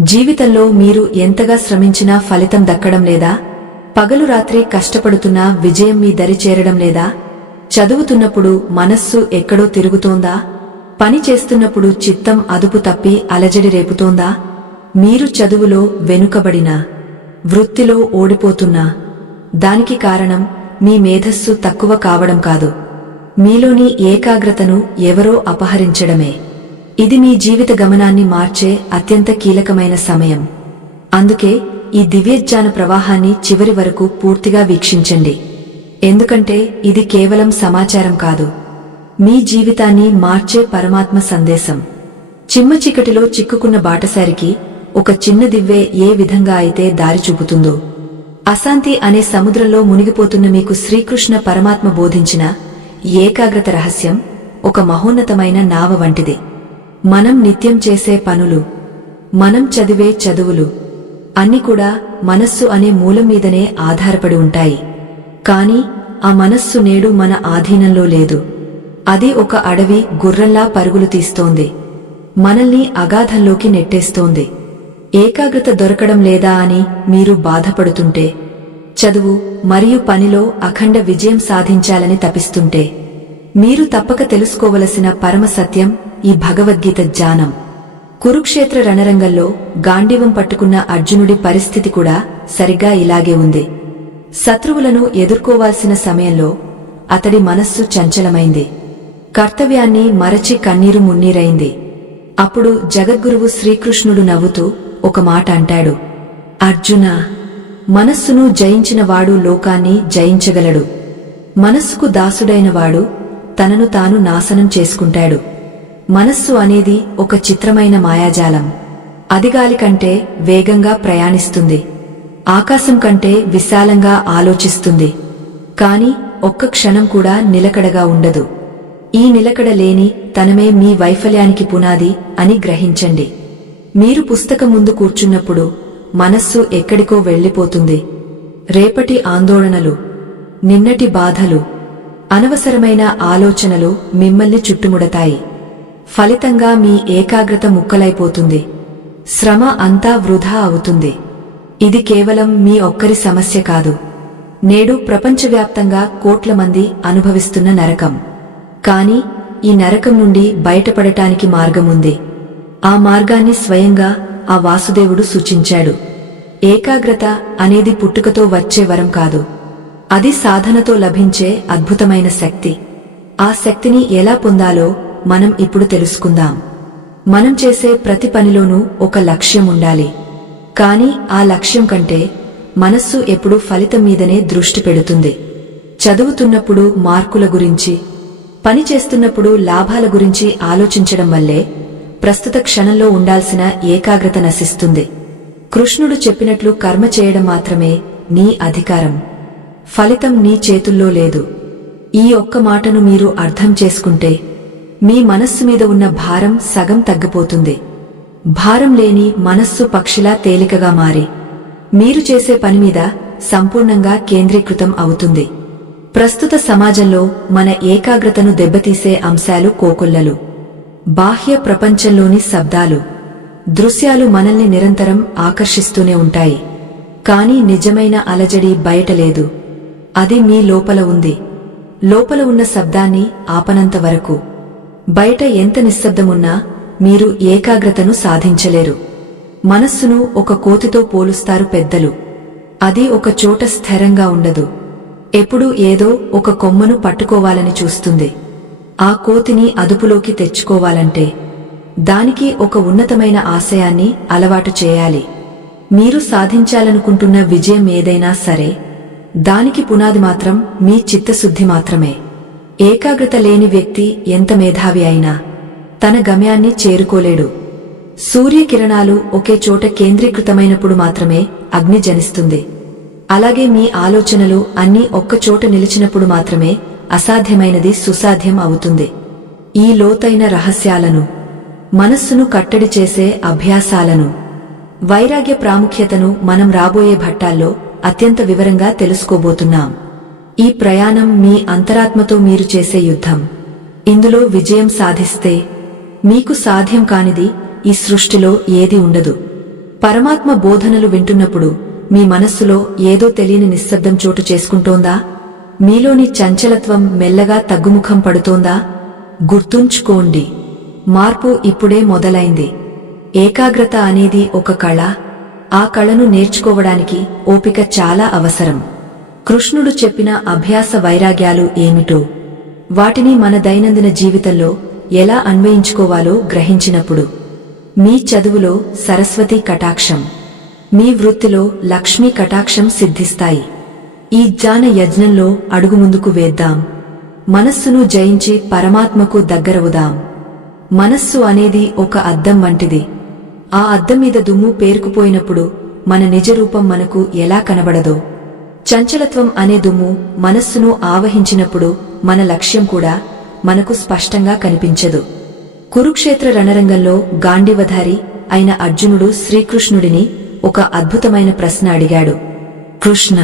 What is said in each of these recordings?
జీవితంలో మీరు ఎంతగా శ్రమించినా ఫలితం దక్కడం లేదా? పగలు రాత్రి కష్టపడుతున్నా విజయం మీ దరి చేరడం లేదా? చదువుతున్నప్పుడు మనస్సు ఎక్కడో తిరుగుతోందా? పని చేస్తున్నప్పుడు చిత్తం అదుపు తప్పి అలజడి రేపుతోందా? మీరు చదువులో వెనుకబడినా, వృత్తిలో ఓడిపోతున్నా దానికి కారణం మీ మేధస్సు తక్కువ కావడం కాదు, మీలోని ఏకాగ్రతను ఎవరో అపహరించడమే. ఇది మీ జీవిత గమనాన్ని మార్చే అత్యంత కీలకమైన సమయం. అందుకే ఈ దివ్యజ్ఞాన ప్రవాహాన్ని చివరి వరకు పూర్తిగా వీక్షించండి. ఎందుకంటే ఇది కేవలం సమాచారం కాదు, మీ జీవితాన్ని మార్చే పరమాత్మ సందేశం. చిమ్మచీకటిలో చిక్కుకున్న బాటసారికి ఒక చిన్న దివ్వె ఏ విధంగా అయితే దారి చూపుతుందో, అశాంతి అనే సముద్రంలో మునిగిపోతున్న మీకు శ్రీకృష్ణ పరమాత్మ బోధించిన ఏకాగ్రత రహస్యం ఒక మహోన్నతమైన నావ వంటిది. మనం నిత్యం చేసే పనులు, మనం చదివే చదువులు అన్ని కూడా మనస్సు అనే మూలం మీదనే ఆధారపడి ఉంటాయి. కాని ఆ మనస్సు నేడు మన ఆధీనంలో లేదు. అది ఒక అడవి గుర్రంలా పరుగులు తీస్తోంది, మనల్ని అగాధంలోకి నెట్టేస్తోంది. ఏకాగ్రత దొరకడం లేదా అని మీరు బాధపడుతుంటే, చదువు మరియు పనిలో అఖండ విజయం సాధించాలని తపిస్తుంటే, మీరు తప్పక తెలుసుకోవలసిన పరమ సత్యం ఈ భగవద్గీత జ్ఞానం. కురుక్షేత్ర రణరంగంలో గాంధీవం పట్టుకున్న అర్జునుడి పరిస్థితి కూడా సరిగ్గా ఇలాగే ఉంది. శత్రువులను ఎదుర్కోవాల్సిన సమయంలో అతడి మనస్సు చంచలమైంది, కర్తవ్యాన్ని మరచి కన్నీరు మున్నీరైంది. అప్పుడు జగద్గురువు శ్రీకృష్ణుడు నవ్వుతూ ఒక మాట అంటాడు, అర్జునా, మనస్సును జయించినవాడు లోకాన్ని జయించగలడు. మనస్సుకు దాసుడైనవాడు తనను తాను నాశనం చేసుకుంటాడు. మనస్సు అనేది ఒక చిత్రమైన మాయాజాలం. అది గాలి కంటే వేగంగా ప్రయాణిస్తుంది, ఆకాశం కంటే విశాలంగా ఆలోచిస్తుంది. కాని ఒక్క క్షణం కూడా నిలకడగా ఉండదు. ఈ నిలకడ లేని తనమే మీ వైఫల్యానికి పునాది అని గ్రహించండి. మీరు పుస్తకం ముందు కూర్చున్నప్పుడు మనస్సు ఎక్కడికో వెళ్లిపోతుంది. రేపటి ఆందోళనలు, నిన్నటి బాధలు, అనవసరమైన ఆలోచనలు మిమ్మల్ని చుట్టుముడతాయి. ఫలితంగా మీ ఏకాగ్రత ముక్కలైపోతుంది, శ్రమ అంతా వృధా అవుతుంది. ఇది కేవలం మీ ఒక్కరి సమస్య కాదు, నేడు ప్రపంచవ్యాప్తంగా కోట్ల మంది అనుభవిస్తున్న నరకం. కాని ఈ నరకం నుండి బయటపడటానికి మార్గముంది. ఆ మార్గాన్ని స్వయంగా ఆ వాసుదేవుడు సూచించాడు. ఏకాగ్రత అనేది పుట్టుకతో వచ్చే వరం కాదు, అది సాధనతో లభించే అద్భుతమైన శక్తి. ఆ శక్తిని ఎలా పొందాలో మనం ఇప్పుడు తెలుసుకుందాం. మనం చేసే ప్రతి పనిలోనూ ఒక లక్ష్యం ఉండాలి. కాని ఆ లక్ష్యం కంటే మనస్సు ఎప్పుడూ ఫలితం మీదనే దృష్టి పెడుతుంది. చదువుతున్నప్పుడు మార్కుల గురించి, పని చేస్తున్నప్పుడు లాభాల గురించి ఆలోచించడం వల్లే ప్రస్తుత క్షణంలో ఉండాల్సిన ఏకాగ్రత నశిస్తుంది. కృష్ణుడు చెప్పినట్లు కర్మ చేయడం మాత్రమే నీ అధికారం, ఫలితం నీ చేతుల్లో లేదు. ఈ ఒక్క మాటను మీరు అర్థం చేసుకుంటే మీ మనస్సు మీద ఉన్న భారం సగం తగ్గిపోతుంది. భారం లేని మనస్సు పక్షిలా తేలికగా మారి మీరు చేసే పనిమీద సంపూర్ణంగా కేంద్రీకృతం అవుతుంది. ప్రస్తుత సమాజంలో మన ఏకాగ్రతను దెబ్బతీసే అంశాలు కోకొల్లలు. బాహ్య ప్రపంచంలోని శబ్దాలు, దృశ్యాలు మనల్ని నిరంతరం ఆకర్షిస్తూనే ఉంటాయి. కాని నిజమైన అలజడి బయట లేదు, అది మీ లోపల ఉంది. లోపల ఉన్న శబ్దాన్ని ఆపనంత వరకు బయట ఎంత నిశ్శబ్దమున్నా మీరు ఏకాగ్రతను సాధించలేరు. మనస్సును ఒక కోతితో పోలుస్తారు పెద్దలు. అది ఒక చోట స్థిరంగా ఉండదు, ఎప్పుడూ ఏదో ఒక కొమ్మను పట్టుకోవాలని చూస్తుంది. ఆ కోతిని అదుపులోకి తెచ్చుకోవాలంటే దానికి ఒక ఉన్నతమైన ఆశయాన్ని అలవాటు చేయాలి. మీరు సాధించాలనుకుంటున్న విజయం ఏదైనా సరే, దానికి పునాది మాత్రం మీ చిత్తశుద్ధి మాత్రమే. ఏకాగ్రత లేని వ్యక్తి ఎంత మేధావి అయినా తన గమ్యాన్ని చేరుకోలేడు. సూర్యకిరణాలు ఒకే చోట కేంద్రీకృతమైనప్పుడు మాత్రమే అగ్ని జనిస్తుంది. అలాగే మీ ఆలోచనలు అన్నీ ఒక్కచోట నిలిచినప్పుడు మాత్రమే అసాధ్యమైనది సుసాధ్యం అవుతుంది. ఈ లోతైన రహస్యాలను, మనస్సును కట్టడి చేసే అభ్యాసాలను, వైరాగ్య ప్రాముఖ్యతను మనం రాబోయే భట్టాల్లో అత్యంత వివరంగా తెలుసుకోబోతున్నాం. ఈ ప్రయాణం మీ అంతరాత్మతో మీరు చేసే యుద్ధం. ఇందులో విజయం సాధిస్తే మీకు సాధ్యం కానిది ఈ సృష్టిలో ఏది ఉండదు. పరమాత్మ బోధనలు వింటున్నప్పుడు మీ మనస్సులో ఏదో తెలియని నిశ్శబ్దం చోటు చేసుకుంటోందా? మీలోని చంచలత్వం మెల్లగా తగ్గుముఖం పడుతోందా? గుర్తుంచుకోండి, మార్పు ఇప్పుడే మొదలైంది. ఏకాగ్రత అనేది ఒక కళ. ఆ కళను నేర్చుకోవడానికి ఓపిక చాలా అవసరం. కృష్ణుడు చెప్పిన అభ్యాస వైరాగ్యాలు ఏమిటో, వాటిని మన దైనందిన జీవితంలో ఎలా అన్వయించుకోవాలో గ్రహించినప్పుడు మీ చదువులో సరస్వతి కటాక్షం, మీ వృత్తిలో లక్ష్మీ కటాక్షం సిద్ధిస్తాయి. ఈ జ్ఞాన యజ్ఞంలో అడుగు ముందుకు వేద్దాం. మనస్సును జయించి పరమాత్మకు దగ్గరవుదాం. మనస్సు అనేది ఒక అద్దం వంటిది. ఆ అద్దం మీద దుమ్ము పేరుకుపోయినప్పుడు మన నిజరూపం మనకు ఎలా కనబడదో, చంచలత్వం అనే దుమ్ము మనస్సును ఆవహించినప్పుడు మన లక్ష్యం కూడా మనకు స్పష్టంగా కనిపించదు. కురుక్షేత్ర రణరంగంలో గాంధీవధారి అయిన అర్జునుడు శ్రీకృష్ణుడిని ఒక అద్భుతమైన ప్రశ్న అడిగాడు. కృష్ణ,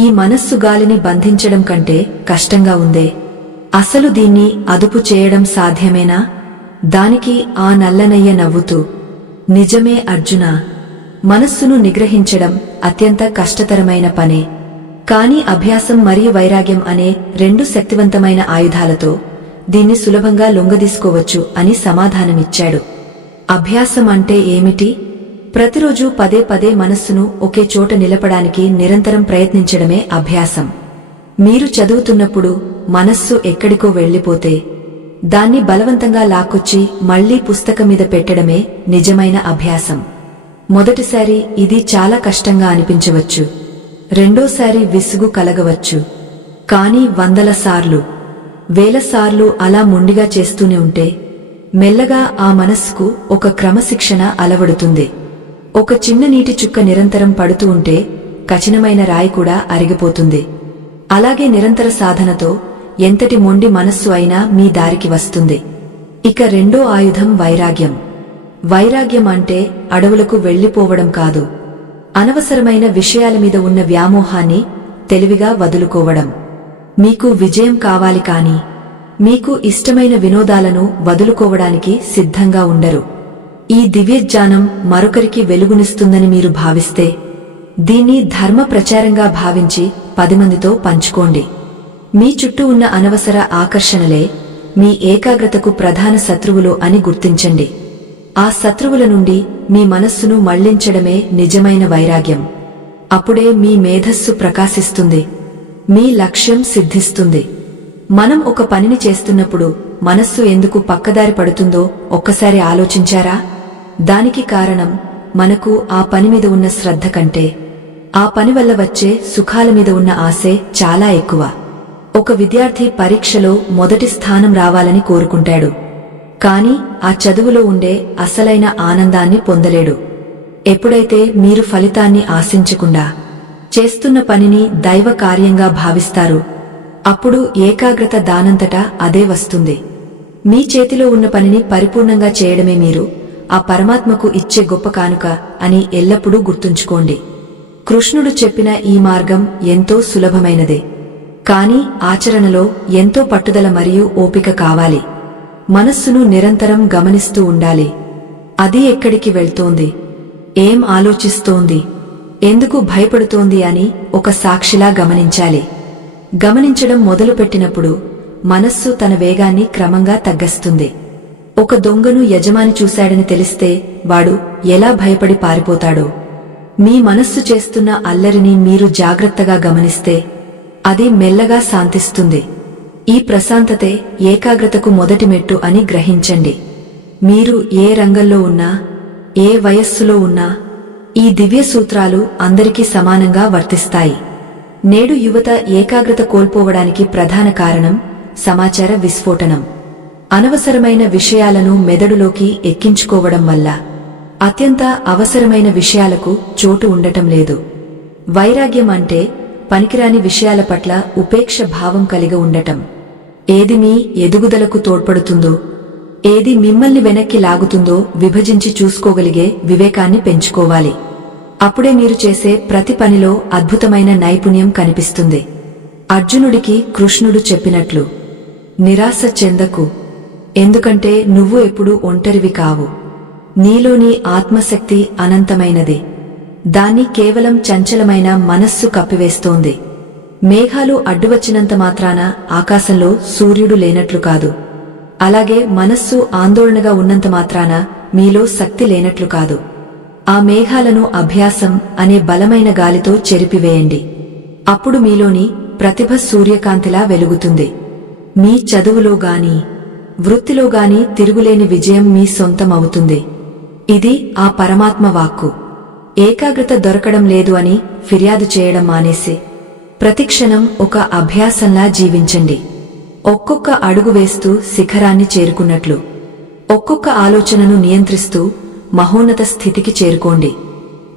ఈ మనస్సు గాలిని బంధించడం కంటే కష్టంగా ఉందే, అసలు దీన్ని అదుపు చేయడం సాధ్యమేనా? దానికి ఆ నల్లనయ్య నవ్వుతూ, నిజమే అర్జునా, మనస్సును నిగ్రహించడం అత్యంత కష్టతరమైన పనే. కాని అభ్యాసం మరియు వైరాగ్యం అనే రెండు శక్తివంతమైన ఆయుధాలతో దీన్ని సులభంగా లొంగదీసుకోవచ్చు అని సమాధానమిచ్చాడు. అభ్యాసం అంటే ఏమిటి? ప్రతిరోజూ పదే పదే మనస్సును ఒకే చోట నిలపడానికి నిరంతరం ప్రయత్నించడమే అభ్యాసం. మీరు చదువుతున్నప్పుడు మనస్సు ఎక్కడికో వెళ్లిపోతే దాన్ని బలవంతంగా లాక్కొచ్చి మళ్లీ పుస్తకం మీద పెట్టడమే నిజమైన అభ్యాసం. మొదటిసారి ఇది చాలా కష్టంగా అనిపించవచ్చు, రెండోసారి విసుగు కలగవచ్చు. కాని వందల సార్లు, వేల సార్లు అలా మొండిగా చేస్తూనే ఉంటే మెల్లగా ఆ మనస్సుకు ఒక క్రమశిక్షణ అలవడుతుంది. ఒక చిన్న నీటి చుక్క నిరంతరం పడుతూ ఉంటే కఠినమైన రాయి కూడా అరిగిపోతుంది. అలాగే నిరంతర సాధనతో ఎంతటి మొండి మనస్సు అయినా మీ దారికి వస్తుంది. ఇక రెండో ఆయుధం వైరాగ్యం. వైరాగ్యం అంటే అడవులకు వెళ్లిపోవడం కాదు, అనవసరమైన విషయాల మీద ఉన్న వ్యామోహాన్ని తెలివిగా వదులుకోవడం. మీకు విజయం కావాలి కాని మీకు ఇష్టమైన వినోదాలను వదులుకోవడానికి సిద్ధంగా ఉండరు. ఈ దివ్యజ్ఞానం మరొకరికి వెలుగునిస్తుందని మీరు భావిస్తే దీన్ని ధర్మ ప్రచారంగా భావించి 10 మందితో పంచుకోండి. మీ చుట్టూ ఉన్న అనవసర ఆకర్షణలే మీ ఏకాగ్రతకు ప్రధాన శత్రువులు అని గుర్తించండి. ఆ శత్రువుల నుండి మీ మనస్సును మళ్లించడమే నిజమైన వైరాగ్యం. అప్పుడే మీ మేధస్సు ప్రకాశిస్తుంది, మీ లక్ష్యం సిద్ధిస్తుంది. మనం ఒక పనిని చేస్తున్నప్పుడు మనస్సు ఎందుకు పక్కదారి పడుతుందో ఒక్కసారి ఆలోచించారా? దానికి కారణం మనకు ఆ పని మీద ఉన్న శ్రద్ధ కంటే ఆ పని వల్ల వచ్చే సుఖాల మీద ఉన్న ఆశే చాలా ఎక్కువ. ఒక విద్యార్థి పరీక్షలో మొదటి స్థానం రావాలని కోరుకుంటాడు, కాని ఆ చదువులో ఉండే అసలైన ఆనందాన్ని పొందలేడు. ఎప్పుడైతే మీరు ఫలితాన్ని ఆశించకుండా చేస్తున్న పనిని దైవ కార్యంగా భావిస్తారు, అప్పుడు ఏకాగ్రత దానంతటా అదే వస్తుంది. మీ చేతిలో ఉన్న పనిని పరిపూర్ణంగా చేయడమే మీరు ఆ పరమాత్మకు ఇచ్చే గొప్ప కానుక అని ఎల్లప్పుడూ గుర్తుంచుకోండి. కృష్ణుడు చెప్పిన ఈ మార్గం ఎంతో సులభమైనదే, కాని ఆచరణలో ఎంతో పట్టుదల మరియు ఓపిక కావాలి. మనస్సును నిరంతరం గమనిస్తూ ఉండాలి. అది ఎక్కడికి వెళ్తోంది, ఏం ఆలోచిస్తోంది, ఎందుకు భయపడుతోంది అని ఒక సాక్షిలా గమనించాలి. గమనించడం మొదలుపెట్టినప్పుడు మనస్సు తన వేగాన్ని క్రమంగా తగ్గస్తుంది. ఒక దొంగను యజమాని చూశాడని తెలిస్తే వాడు ఎలా భయపడి పారిపోతాడో, మీ మనస్సు చేస్తున్న అల్లరిని మీరు జాగ్రత్తగా గమనిస్తే అది మెల్లగా శాంతిస్తుంది. ఈ ప్రశాంతతే ఏకాగ్రతకు మొదటి మెట్టు అని గ్రహించండి. మీరు ఏ రంగంలో ఉన్నా, ఏ వయస్సులో ఉన్నా ఈ దివ్య సూత్రాలు అందరికీ సమానంగా వర్తిస్తాయి. నేడు యువత ఏకాగ్రత కోల్పోవడానికి ప్రధాన కారణం సమాచార విస్ఫోటనం. అనవసరమైన విషయాలను మెదడులోకి ఎక్కించుకోవడం వల్ల అత్యంత అవసరమైన విషయాలకు చోటు ఉండటం లేదు. వైరాగ్యం అంటే పనికిరాని విషయాల పట్ల ఉపేక్ష భావం కలిగి ఉండటం. ఏది మీ ఎదుగుదలకు తోడ్పడుతుందో, ఏది మిమ్మల్ని వెనక్కి లాగుతుందో విభజించి చూసుకోగలిగే వివేకాన్ని పెంచుకోవాలి. అప్పుడే మీరు చేసే ప్రతి పనిలో అద్భుతమైన నైపుణ్యం కనిపిస్తుంది. అర్జునుడికి కృష్ణుడు చెప్పినట్లు, నిరాశ చెందకు, ఎందుకంటే నువ్వు ఎప్పుడూ ఒంటరివి కావు. నీలోని ఆత్మశక్తి అనంతమైనది. దాన్ని కేవలం చంచలమైన మనస్సు కప్పివేస్తోంది. మేఘాలు అడ్డువచ్చినంత మాత్రాన ఆకాశంలో సూర్యుడు లేనట్లు కాదు. అలాగే మనస్సు ఆందోళనగా ఉన్నంత మాత్రాన మీలో శక్తి లేనట్లు కాదు. ఆ మేఘాలను అభ్యాసం అనే బలమైన గాలితో చెరిపివేయండి. అప్పుడు మీలోని ప్రతిభ సూర్యకాంతిలా వెలుగుతుంది. మీ చదువులో గాని వృత్తిలో గాని తిరుగులేని విజయం మీ సొంతం అవుతుంది. ఇది ఆ పరమాత్మ వాక్కు. ఏకాగ్రత దొరకడం లేదు అని ఫిర్యాదు చేయడం మానేసి ప్రతిక్షణం ఒక అభ్యాసంలా జీవించండి. ఒక్కొక్క అడుగు వేస్తూ శిఖరాన్ని చేరుకున్నట్లు ఒక్కొక్క ఆలోచనను నియంత్రిస్తూ మహోన్నత స్థితికి చేరుకోండి.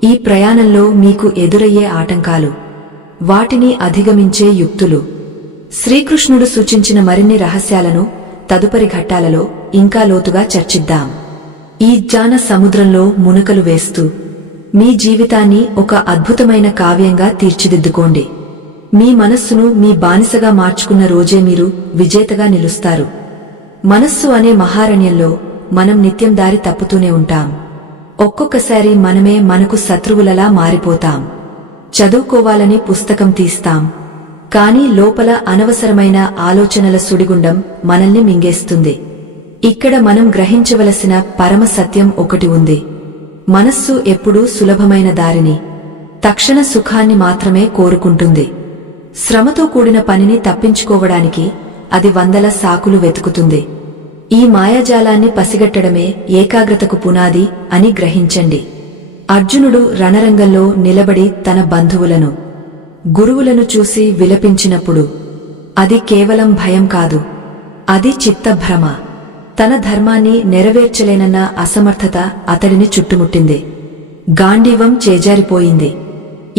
ఈ ప్రయాణంలో మీకు ఎదురయ్యే ఆటంకాలు, వాటిని అధిగమించే యుక్తులు, శ్రీకృష్ణుడు సూచించిన మరిన్ని రహస్యాలను తదుపరి ఘట్టాలలో ఇంకా లోతుగా చర్చిద్దాం. ఈ జ్ఞాన సముద్రంలో మునకలు వేస్తూ మీ జీవితాన్ని ఒక అద్భుతమైన కావ్యంగా తీర్చిదిద్దుకోండి. మీ మనస్సును మీ బానిసగా మార్చుకున్న రోజే మీరు విజేతగా నిలుస్తారు. మనస్సు అనే మహారణ్యంలో మనం నిత్యం దారి తప్పుతూనే ఉంటాం. ఒక్కొక్కసారి మనమే మనకు శత్రువులలా మారిపోతాం. చదువుకోవాలని పుస్తకం తీస్తాం, కానీ లోపల అనవసరమైన ఆలోచనల సుడిగుండం మనల్ని మింగేస్తుంది. ఇక్కడ మనం గ్రహించవలసిన పరమ సత్యం ఒకటి ఉంది. మనస్సు ఎప్పుడూ సులభమైన దారిని, తక్షణ సుఖాన్ని మాత్రమే కోరుకుంటుంది. శ్రమతో కూడిన పనిని తప్పించుకోవడానికి అది వందల సాకులు వెతుకుతుంది. ఈ మాయాజాలాన్ని పసిగట్టడమే ఏకాగ్రతకు పునాది అని గ్రహించండి. అర్జునుడు రణరంగంలో నిలబడి తన బంధువులను, గురువులను చూసి విలపించినప్పుడు అది కేవలం భయం కాదు, అది చిత్తభ్రమ. తన ధర్మాన్ని నెరవేర్చలేనన్న అసమర్థత అతడిని చుట్టుముట్టింది. గాంధీవం చేజారిపోయింది.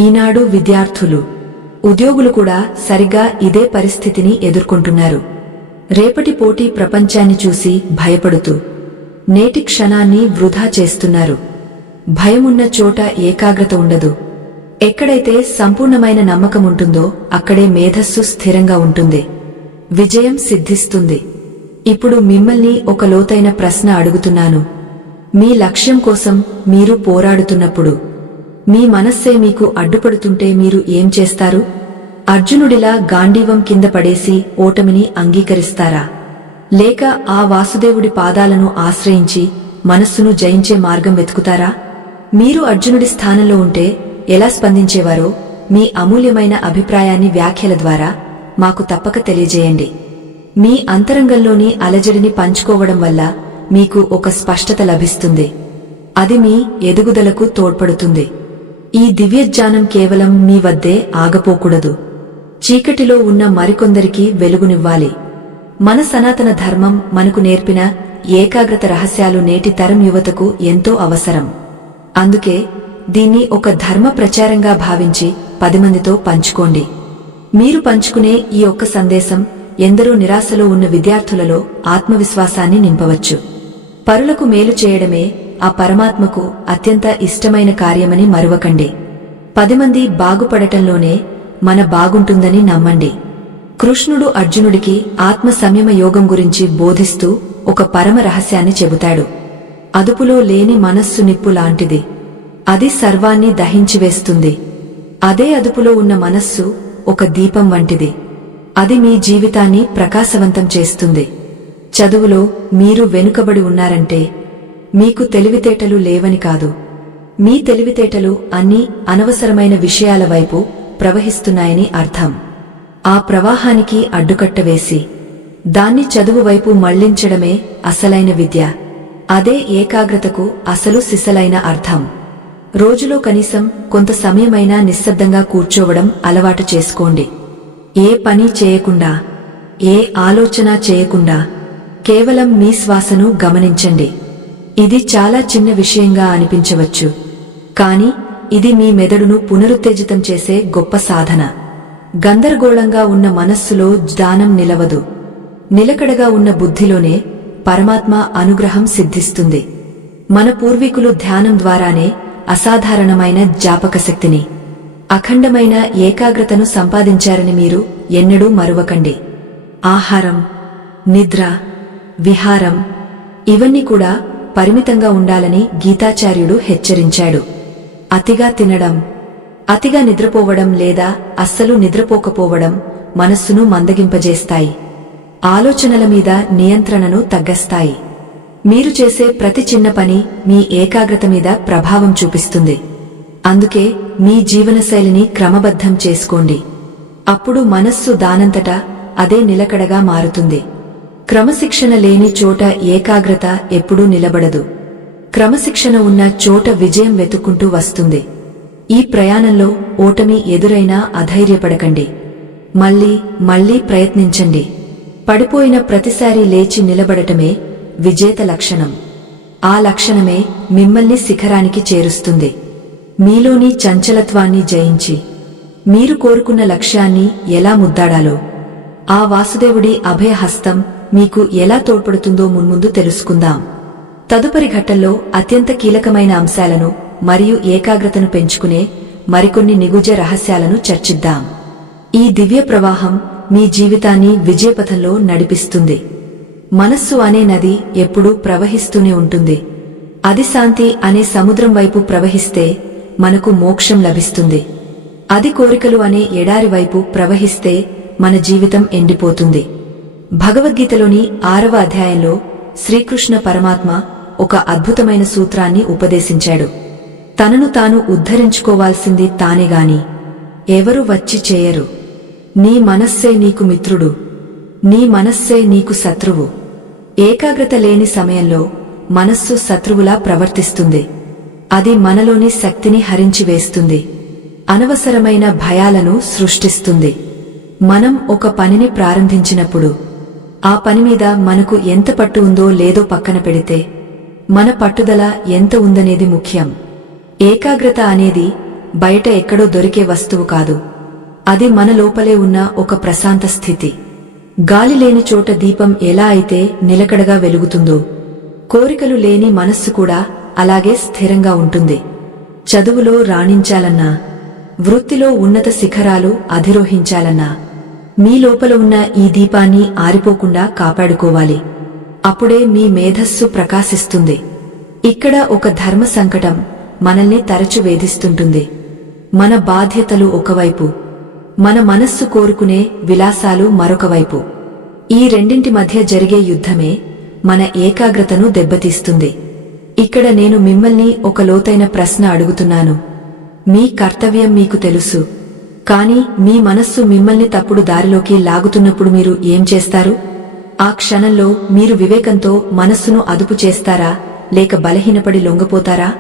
ఈనాడు విద్యార్థులు, ఉద్యోగులు కూడా సరిగా ఇదే పరిస్థితిని ఎదుర్కొంటున్నారు. రేపటి పోటీ ప్రపంచాన్ని చూసి భయపడుతూ నేటి క్షణాన్ని వృధా చేస్తున్నారు. భయమున్న చోట ఏకాగ్రత ఉండదు. ఎక్కడైతే సంపూర్ణమైన నమ్మకముంటుందో అక్కడే మేధస్సు స్థిరంగా ఉంటుంది, విజయం సిద్ధిస్తుంది. ఇప్పుడు మిమ్మల్ని ఒక లోతైన ప్రశ్న అడుగుతున్నాను. మీ లక్ష్యం కోసం మీరు పోరాడుతున్నప్పుడు మీ మనస్సే మీకు అడ్డుపడుతుంటే మీరు ఏం చేస్తారు? అర్జునుడిలా గాంధీవం కింద పడేసి ఓటమిని అంగీకరిస్తారా? లేక ఆ వాసుదేవుడి పాదాలను ఆశ్రయించి మనస్సును జయించే మార్గం వెతుకుతారా? మీరు అర్జునుడి స్థానంలో ఉంటే ఎలా స్పందించేవారో మీ అమూల్యమైన అభిప్రాయాన్ని వ్యాఖ్యల ద్వారా మాకు తప్పక తెలియజేయండి. మీ అంతరంగంలోని అలజడిని పంచుకోవడం వల్ల మీకు ఒక స్పష్టత లభిస్తుంది. అది మీ ఎదుగుదలకు తోడ్పడుతుంది. ఈ దివ్యజ్ఞానం కేవలం మీ వద్దే ఆగపోకూడదు. చీకటిలో ఉన్న మరికొందరికి వెలుగునివ్వాలి. మన సనాతన ధర్మం మనకు నేర్పిన ఏకాగ్రత రహస్యాలు నేటి తరం యువతకు ఎంతో అవసరం. అందుకే దీన్ని ఒక ధర్మ ప్రచారంగా భావించి 10 మందితో పంచుకోండి. మీరు పంచుకునే ఈ ఒక్క సందేశం ఎందరో నిరాశలో ఉన్న విద్యార్థులలో ఆత్మవిశ్వాసాన్ని నింపవచ్చు. పరులకు మేలు చేయడమే ఆ పరమాత్మకు అత్యంత ఇష్టమైన కార్యమని మరువకండి. 10 మంది బాగుపడటంలోనే మన బాగుంటుందని నమ్మండి. కృష్ణుడు అర్జునుడికి ఆత్మ సంయమ యోగం గురించి బోధిస్తూ ఒక పరమ రహస్యాన్ని చెబుతాడు. అదుపులో లేని మనస్సు నిప్పు లాంటిది. అది సర్వాన్ని దహించివేస్తుంది. అదే అదుపులో ఉన్న మనస్సు ఒక దీపం వంటిది. అది మీ జీవితాన్ని ప్రకాశవంతం చేస్తుంది. చదువులో మీరు వెనుకబడి ఉన్నారంటే మీకు తెలివితేటలు లేవని కాదు. మీ తెలివితేటలు అన్నీ అనవసరమైన విషయాల వైపు ప్రవహిస్తున్నాయని అర్థం. ఆ ప్రవాహానికి అడ్డుకట్ట వేసి దాన్ని చదువు వైపు మళ్లించడమే అసలైన విద్య. అదే ఏకాగ్రతకు అసలు సిసలైన అర్థం. రోజులో కనీసం కొంత సమయమైనా నిశ్శబ్దంగా కూర్చోవడం అలవాటు చేసుకోండి. ఏ పని చేయకుండా, ఏ ఆలోచన చేయకుండా కేవలం మీ శ్వాసను గమనించండి. ఇది చాలా చిన్న విషయంగా అనిపించవచ్చు, కాని ఇది మీ మెదడును పునరుత్తేజితం చేసే గొప్ప సాధన. గందరగోళంగా ఉన్న మనస్సులో జ్ఞానం నిలవదు. నిలకడగా ఉన్న బుద్ధిలోనే పరమాత్మ అనుగ్రహం సిద్ధిస్తుంది. మన పూర్వీకులు ధ్యానం ద్వారానే అసాధారణమైన జ్ఞాపకశక్తిని, అఖండమైన ఏకాగ్రతను సంపాదించారని మీరు ఎన్నడూ మరువకండి. ఆహారం, నిద్ర, విహారం ఇవన్నీ కూడా పరిమితంగా ఉండాలని గీతాచార్యుడు హెచ్చరించాడు. అతిగా తినడం, అతిగా నిద్రపోవడం లేదా అస్సలు నిద్రపోకపోవడం మనస్సును మందగింపజేస్తాయి. ఆలోచనల మీద నియంత్రణను తగ్గస్తాయి. మీరు చేసే ప్రతి చిన్న పని మీ ఏకాగ్రత మీద ప్రభావం చూపిస్తుంది. అందుకే మీ జీవనశైలిని క్రమబద్ధం చేసుకోండి. అప్పుడు మనస్సు దానంతటా అదే నిలకడగా మారుతుంది. క్రమశిక్షణ లేని చోట ఏకాగ్రత ఎప్పుడూ నిలబడదు. క్రమశిక్షణ ఉన్న చోట విజయం వెతుక్కుంటూ వస్తుంది. ఈ ప్రయాణంలో ఓటమి ఎదురైనా అధైర్యపడకండి. మళ్ళీ ప్రయత్నించండి. పడిపోయిన ప్రతిసారి లేచి నిలబడటమే విజేత లక్షణం. ఆ లక్షణమే మిమ్మల్ని శిఖరానికి చేరుస్తుంది. మీలోని చంచలత్వాన్ని జయించి మీరు కోరుకున్న లక్ష్యాన్ని ఎలా ముద్దాడాలో, ఆ వాసుదేవుడి అభయహస్తం మీకు ఎలా తోడ్పడుతుందో మున్ముందు తెలుసుకుందాం. తదుపరి ఘట్టంలో అత్యంత కీలకమైన అంశాలను మరియు ఏకాగ్రతను పెంచుకునే మరికొన్ని నిగూఢ రహస్యాలను చర్చిద్దాం. ఈ దివ్య ప్రవాహం మీ జీవితాన్ని విజయపథంలో నడిపిస్తుంది. మనస్సు అనే నది ఎప్పుడూ ప్రవహిస్తూనే ఉంటుంది. అది శాంతి అనే సముద్రం వైపు ప్రవహిస్తే మనకు మోక్షం లభిస్తుంది. అది కోరికలు అనే ఎడారి వైపు ప్రవహిస్తే మన జీవితం ఎండిపోతుంది. భగవద్గీతలోని 6వ అధ్యాయంలో శ్రీకృష్ణ పరమాత్మ ఒక అద్భుతమైన సూత్రాన్ని ఉపదేశించాడు. తనను తాను ఉద్ధరించుకోవాల్సింది తానేగాని ఎవరు వచ్చి చేయరు. నీ మనస్సే నీకు మిత్రుడు, నీ మనస్సే నీకు శత్రువు. ఏకాగ్రత లేని సమయంలో మనస్సు శత్రువులా ప్రవర్తిస్తుంది. అది మనలోని శక్తిని హరించివేస్తుంది. అనవసరమైన భయాలను సృష్టిస్తుంది. మనం ఒక పనిని ప్రారంభించినప్పుడు ఆ పని మీద మనకు ఎంత పట్టు ఉందో లేదో పక్కన పెడితే మన పట్టుదల ఎంత ఉందనేది ముఖ్యం. ఏకాగ్రత అనేది బయట ఎక్కడో దొరికే వస్తువు కాదు. అది మన లోపలే ఉన్న ఒక ప్రశాంత స్థితి. గాలి లేని చోట దీపం ఎలా అయితే నిలకడగా వెలుగుతుందో, కోరికలు లేని మనస్సు కూడా అలాగే స్థిరంగా ఉంటుంది. చదువులో రాణించాలన్నా, వృత్తిలో ఉన్నత శిఖరాలు అధిరోహించాలన్నా మీ లోపల ఉన్న ఈ దీపాన్ని ఆరిపోకుండా కాపాడుకోవాలి. అప్పుడే మీ మేధస్సు ప్రకాశిస్తుంది. ఇక్కడ ఒక ధర్మ సంకటం మనల్ని తరచు వేధిస్తుంటుంది. మన బాధ్యతలు ఒకవైపు, మన మనస్సు కోరుకునే విలాసాలు మరొకవైపు. ఈ రెండింటి మధ్య జరిగే యుద్ధమే మన ఏకాగ్రతను దెబ్బతీస్తుంది. ఇక్కడ నేను మిమ్మల్ని ఒక లోతైన ప్రశ్న అడుగుతున్నాను. మీ కర్తవ్యం మీకు తెలుసు, కానీ మీ మనస్సు మిమ్మల్ని తప్పుడు దారిలోకి లాగుతున్నప్పుడు మీరు ఏం చేస్తారు? ఆ క్షణంలో మీరు వివేకంతో మనస్సును అదుపు చేస్తారా, లేక బలహీనపడి లొంగపోతారా?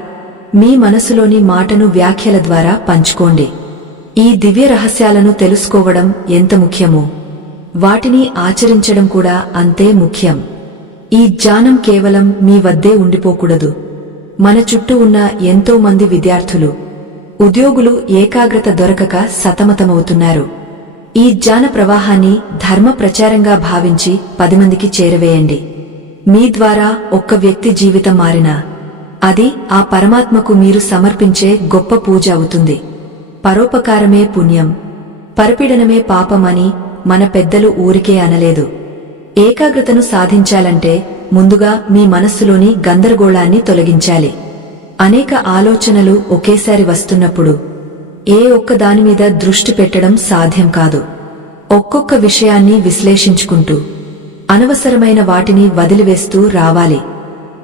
మీ మనసులోని మాటను వ్యాఖ్యల ద్వారా పంచుకోండి. ఈ దివ్య రహస్యాలను తెలుసుకోవడం ఎంత ముఖ్యమో, వాటిని ఆచరించడం కూడా అంతే ముఖ్యం. ఈ జ్ఞానం కేవలం మీ వద్దే ఉండిపోకూడదు. మన చుట్టూ ఉన్న ఎంతో మంది విద్యార్థులు, ఉద్యోగులు ఏకాగ్రత దొరకక సతమతమవుతున్నారు. ఈ జ్ఞాన ప్రవాహాన్ని ధర్మ ప్రచారంగా భావించి 10 మందికి చేరవేయండి. మీ ద్వారా ఒక్క వ్యక్తి జీవితం మారినా అది ఆ పరమాత్మకు మీరు సమర్పించే గొప్ప పూజ అవుతుంది. పరోపకారమే పుణ్యం, పరపీడనమే పాపమని మన పెద్దలు ఊరికే అనలేదు. ఏకాగ్రతను సాధించాలంటే ముందుగా మీ మనస్సులోని గందరగోళాన్ని తొలగించాలి. అనేక ఆలోచనలు ఒకేసారి వస్తున్నప్పుడు ఏ ఒక్క దానిమీద దృష్టి పెట్టడం సాధ్యం కాదు. ఒక్కొక్క విషయాన్ని విశ్లేషించుకుంటూ అనవసరమైన వాటిని వదిలివేస్తూ రావాలి.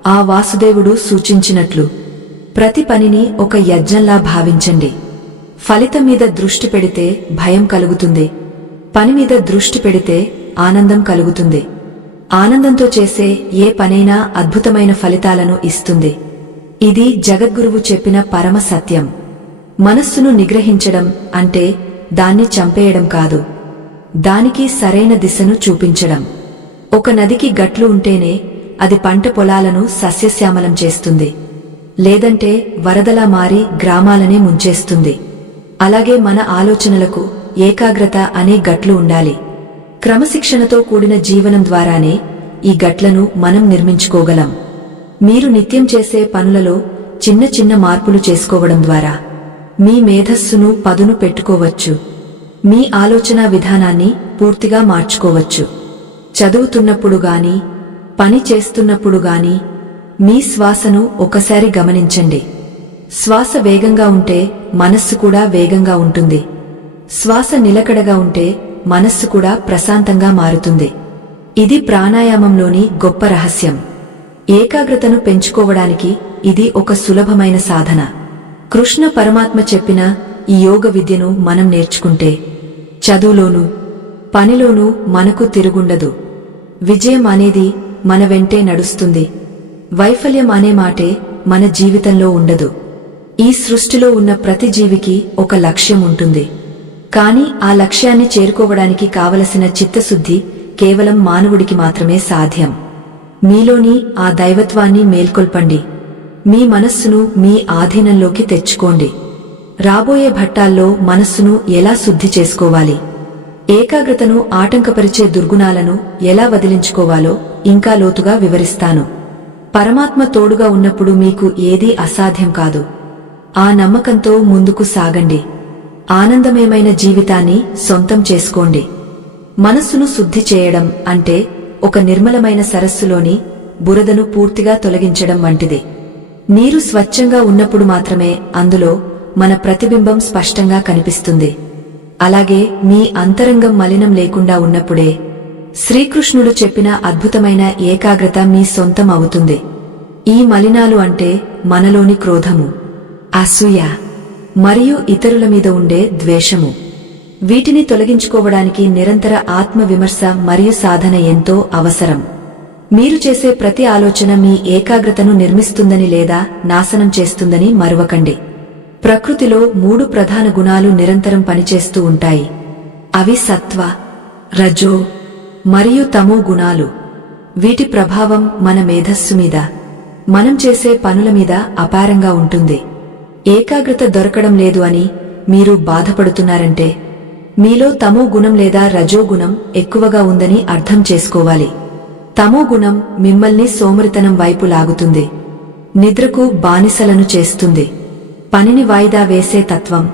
ఆ వాసుదేవుడు సూచించినట్లు ప్రతి పనిని ఒక యజ్ఞంలా భావించండి. ఫలితం మీద దృష్టి పెడితే భయం కలుగుతుంది, పని మీద దృష్టి పెడితే ఆనందం కలుగుతుంది. ఆనందంతో చేసే ఏ పనైనా అద్భుతమైన ఫలితాలను ఇస్తుంది. ఇది జగద్గురువు చెప్పిన పరమ సత్యం. మనస్సును నిగ్రహించడం అంటే దాన్ని చంపేయడం కాదు, దానికి సరైన దిశను చూపించడం. ఒక నదికి గట్లు ఉంటేనే అది పంట పొలాలను సస్యశ్యామలం చేస్తుంది, లేదంటే వరదలా మారి గ్రామాలనే ముంచేస్తుంది. అలాగే మన ఆలోచనలకు ఏకాగ్రత అనే గట్లు ఉండాలి. క్రమశిక్షణతో కూడిన జీవనం ద్వారానే ఈ గట్లను మనం నిర్మించుకోగలం. మీరు నిత్యం చేసే పనులలో చిన్న చిన్న మార్పులు చేసుకోవడం ద్వారా మీ మేధస్సును పదును పెట్టుకోవచ్చు. మీ ఆలోచనా విధానాన్ని పూర్తిగా మార్చుకోవచ్చు. చదువుతున్నప్పుడు గాని, పని చేస్తున్నప్పుడు గాని, మీ శ్వాసను ఒకసారి గమనించండి. శ్వాస వేగంగా ఉంటే మనస్సు కూడా వేగంగా ఉంటుంది. శ్వాస నిలకడగా ఉంటే మనస్సు కూడా ప్రశాంతంగా మారుతుంది. ఇది ప్రాణాయామంలోని గొప్ప రహస్యం. ఏకాగ్రతను పెంచుకోవడానికి ఇది ఒక సులభమైన సాధన. కృష్ణ పరమాత్మ చెప్పిన ఈ యోగ విద్యను మనం నేర్చుకుంటే చదువులోనూ పనిలోనూ మనకు తిరుగుండదు. విజయం అనేది మన వెంటే నడుస్తుంది. వైఫల్యం అనే మాటే మన జీవితంలో ఉండదు. ఈ సృష్టిలో ఉన్న ప్రతి జీవికి ఒక లక్ష్యం ఉంటుంది. కాని ఆ లక్ష్యాన్ని చేరుకోవడానికి కావలసిన చిత్తశుద్ధి కేవలం మానవుడికి మాత్రమే సాధ్యం. మీలోని ఆ దైవత్వాన్ని మేల్కొల్పండి. మీ మనస్సును మీ ఆధీనంలోకి తెచ్చుకోండి. రాబోయే ఘట్టాల్లో మనస్సును ఎలా శుద్ధి చేసుకోవాలి, ఏకాగ్రతను ఆటంకపరిచే దుర్గుణాలను ఎలా వదిలించుకోవాలో ఇంకా లోతుగా వివరిస్తాను. పరమాత్మ తోడుగా ఉన్నప్పుడు మీకు ఏదీ అసాధ్యం కాదు. ఆ నమ్మకంతో ముందుకు సాగండి. ఆనందమయమైన జీవితాన్ని సొంతం చేసుకోండి. మనస్సును శుద్ధి చేయడం అంటే ఒక నిర్మలమైన సరస్సులోని బురదను పూర్తిగా తొలగించడం వంటిది. నీరు స్వచ్ఛంగా ఉన్నప్పుడు మాత్రమే అందులో మన ప్రతిబింబం స్పష్టంగా కనిపిస్తుంది. అలాగే మీ అంతరంగం మలినం లేకుండా ఉన్నప్పుడే శ్రీకృష్ణుడు చెప్పిన అద్భుతమైన ఏకాగ్రత మీ సొంతం అవుతుంది. ఈ మలినాలు అంటే మనలోని క్రోధము, అసూయ మరియు ఇతరుల మీద ఉండే ద్వేషము. వీటిని తొలగించుకోవడానికి నిరంతర ఆత్మవిమర్శ మరియు సాధన ఎంతో అవసరం. మీరు చేసే ప్రతి ఆలోచన మీ ఏకాగ్రతను నిర్మిస్తుందని లేదా నాశనం చేస్తుందని మరువకండి. ప్రకృతిలో 3 ప్రధాన గుణాలు నిరంతరం పనిచేస్తూ ఉంటాయి. అవి సత్వ, రజో మరియు తమో గుణాలు. వీటి ప్రభావం మన మేధస్సు మీద, మనం చేసే పనుల మీద అపారంగా ఉంటుంది. ఏకాగ్రత దొరకడం లేదు అని మీరు బాధపడుతున్నారంటే మీలో తమో గుణం లేదా రజో గుణం ఎక్కువగా ఉందని అర్థం చేసుకోవాలి. తమో గుణం మిమ్మల్ని సోమరితనం వైపు లాగుతుంది, నిద్రకు బానిసలను చేస్తుంది, పనిని వాయిదా వేసే తత్వం,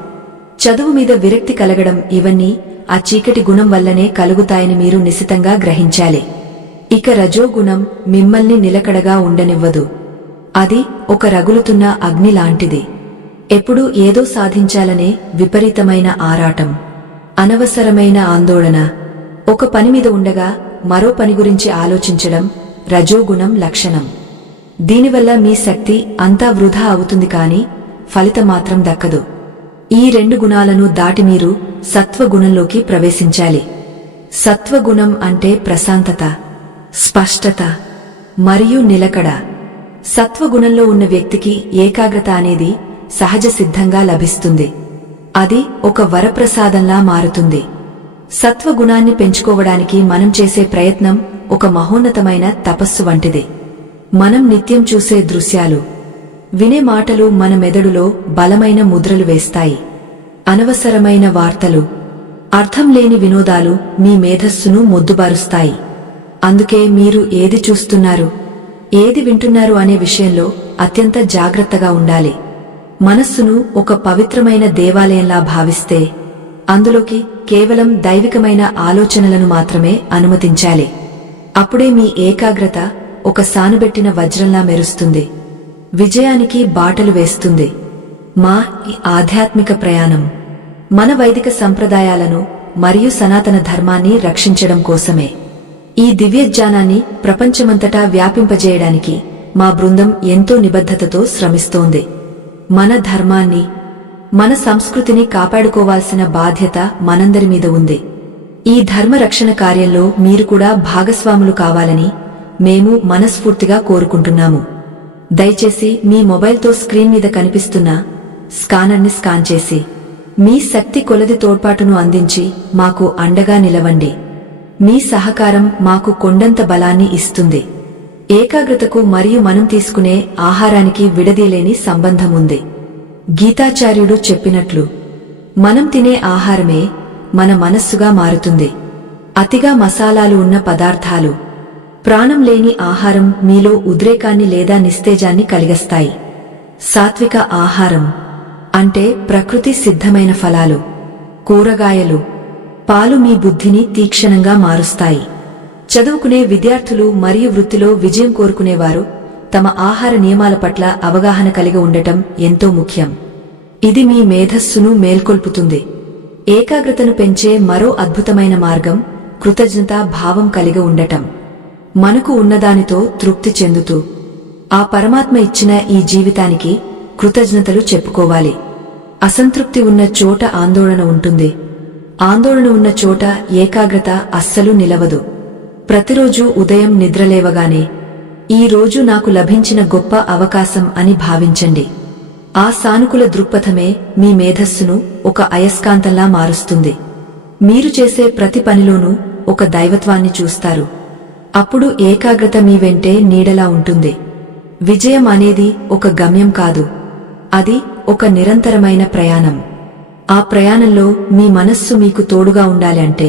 చదువు మీద విరక్తి కలగడం ఇవన్నీ ఆ చీకటి గుణం వల్లనే కలుగుతాయని మీరు నిశితంగా గ్రహించాలి. ఇక రజోగుణం మిమ్మల్ని నిలకడగా ఉండనివ్వదు. అది ఒక రగులుతున్న అగ్ని లాంటిది. ఎప్పుడూ ఏదో సాధించాలనే విపరీతమైన ఆరాటం, అనవసరమైన ఆందోళన, ఒక పని మీద ఉండగా మరో పని గురించి ఆలోచించడం రజోగుణం లక్షణం. దీనివల్ల మీ శక్తి అంతా వృధా అవుతుంది కాని ఫలితం మాత్రం దక్కదు. ఈ 2 గుణాలను దాటి మీరు సత్వగుణంలోకి ప్రవేశించాలి. సత్వగుణం అంటే ప్రశాంతత, స్పష్టత మరియు నిలకడ. సత్వగుణంలో ఉన్న వ్యక్తికి ఏకాగ్రత అనేది సహజ సిద్ధంగా లభిస్తుంది. అది ఒక వరప్రసాదంలా మారుతుంది. సత్వగుణాన్ని పెంచుకోవడానికి మనం చేసే ప్రయత్నం ఒక మహోన్నతమైన తపస్సు వంటిది. మనం నిత్యం చూసే దృశ్యాలు, వినే మాటలు మన మెదడులో బలమైన ముద్రలు వేస్తాయి. అనవసరమైన వార్తలు, అర్థం లేని వినోదాలు మీ మేధస్సును మొద్దుబారుస్తాయి. అందుకే మీరు ఏది చూస్తున్నారు, ఏది వింటున్నారు అనే విషయంలో అత్యంత జాగ్రత్తగా ఉండాలి. మనస్సును ఒక పవిత్రమైన దేవాలయంలా భావిస్తే అందులోకి కేవలం దైవికమైన ఆలోచనలను మాత్రమే అనుమతించాలి. అప్పుడే మీ ఏకాగ్రత ఒక సానుబెట్టిన వజ్రంలా మెరుస్తుంది, విజయానికి బాటలు వేస్తుంది. మా ఈ ఆధ్యాత్మిక ప్రయాణం మన వైదిక సంప్రదాయాలను మరియు సనాతన ధర్మాన్ని రక్షించడం కోసమే. ఈ దివ్యజ్ఞానాన్ని ప్రపంచమంతటా వ్యాపింపజేయడానికి మా బృందం ఎంతో నిబద్ధతతో శ్రమిస్తోంది. మన ధర్మాన్ని, మన సంస్కృతిని కాపాడుకోవాల్సిన బాధ్యత మనందరి మీద ఉంది. ఈ ధర్మ రక్షణ కార్యంలో మీరు కూడా భాగస్వాములు కావాలని మేము మనస్ఫూర్తిగా కోరుకుంటున్నాము. దయచేసి మీ మొబైల్తో స్క్రీన్ మీద కనిపిస్తున్న స్కానర్ని స్కాన్ చేసి మీ శక్తి కొలది తోడ్పాటును అందించి మాకు అండగా నిలవండి. మీ సహకారం మాకు కొండంత బలాన్ని ఇస్తుంది. ఏకాగ్రతకు మరియు మనం తీసుకునే ఆహారానికి విడదీయలేని సంబంధం ఉంది. గీతాచార్యుడు చెప్పినట్లు మనం తినే ఆహారమే మన మనస్సుగా మారుతుంది. అతిగా మసాలాలు ఉన్న పదార్థాలు, ప్రాణం లేని ఆహారం మీలో ఉద్రేకాన్ని లేదా నిస్తేజాన్ని కలిగిస్తాయి. సాత్విక ఆహారం అంటే ప్రకృతి సిద్ధమైన ఫలాలు, కూరగాయలు, పాలు మీ బుద్ధిని తీక్షణంగా మారుస్తాయి. చదువుకునే విద్యార్థులు మరియు వృత్తిలో విజయం కోరుకునేవారు తమ ఆహార నియమాల పట్ల అవగాహన కలిగి ఉండటం ఎంతో ముఖ్యం. ఇది మీ మేధస్సును మేల్కొల్పుతుంది. ఏకాగ్రతను పెంచే మరో అద్భుతమైన మార్గం కృతజ్ఞతా భావం కలిగి ఉండటం. మనకు ఉన్నదానితో తృప్తి చెందుతూ ఆ పరమాత్మ ఇచ్చిన ఈ జీవితానికి కృతజ్ఞతలు చెప్పుకోవాలి. అసంతృప్తి ఉన్న చోట ఆందోళన ఉంటుంది. ఆందోళన ఉన్న చోట ఏకాగ్రత అస్సలు నిలవదు. ప్రతిరోజు ఉదయం నిద్రలేవగానే ఈ రోజు నాకు లభించిన గొప్ప అవకాశం అని భావించండి. ఆ సానుకూల దృక్పథమే మీ మేధస్సును ఒక అయస్కాంతంలా మారుస్తుంది. మీరు చేసే ప్రతి పనిలోనూ ఒక దైవత్వాన్ని చూస్తారు. అప్పుడు ఏకాగ్రత మీ వెంటే నీడలా ఉంటుంది. విజయం అనేది ఒక గమ్యం కాదు, అది ఒక నిరంతరమైన ప్రయాణం. ఆ ప్రయాణంలో మీ మనస్సు మీకు తోడుగా ఉండాలి అంటే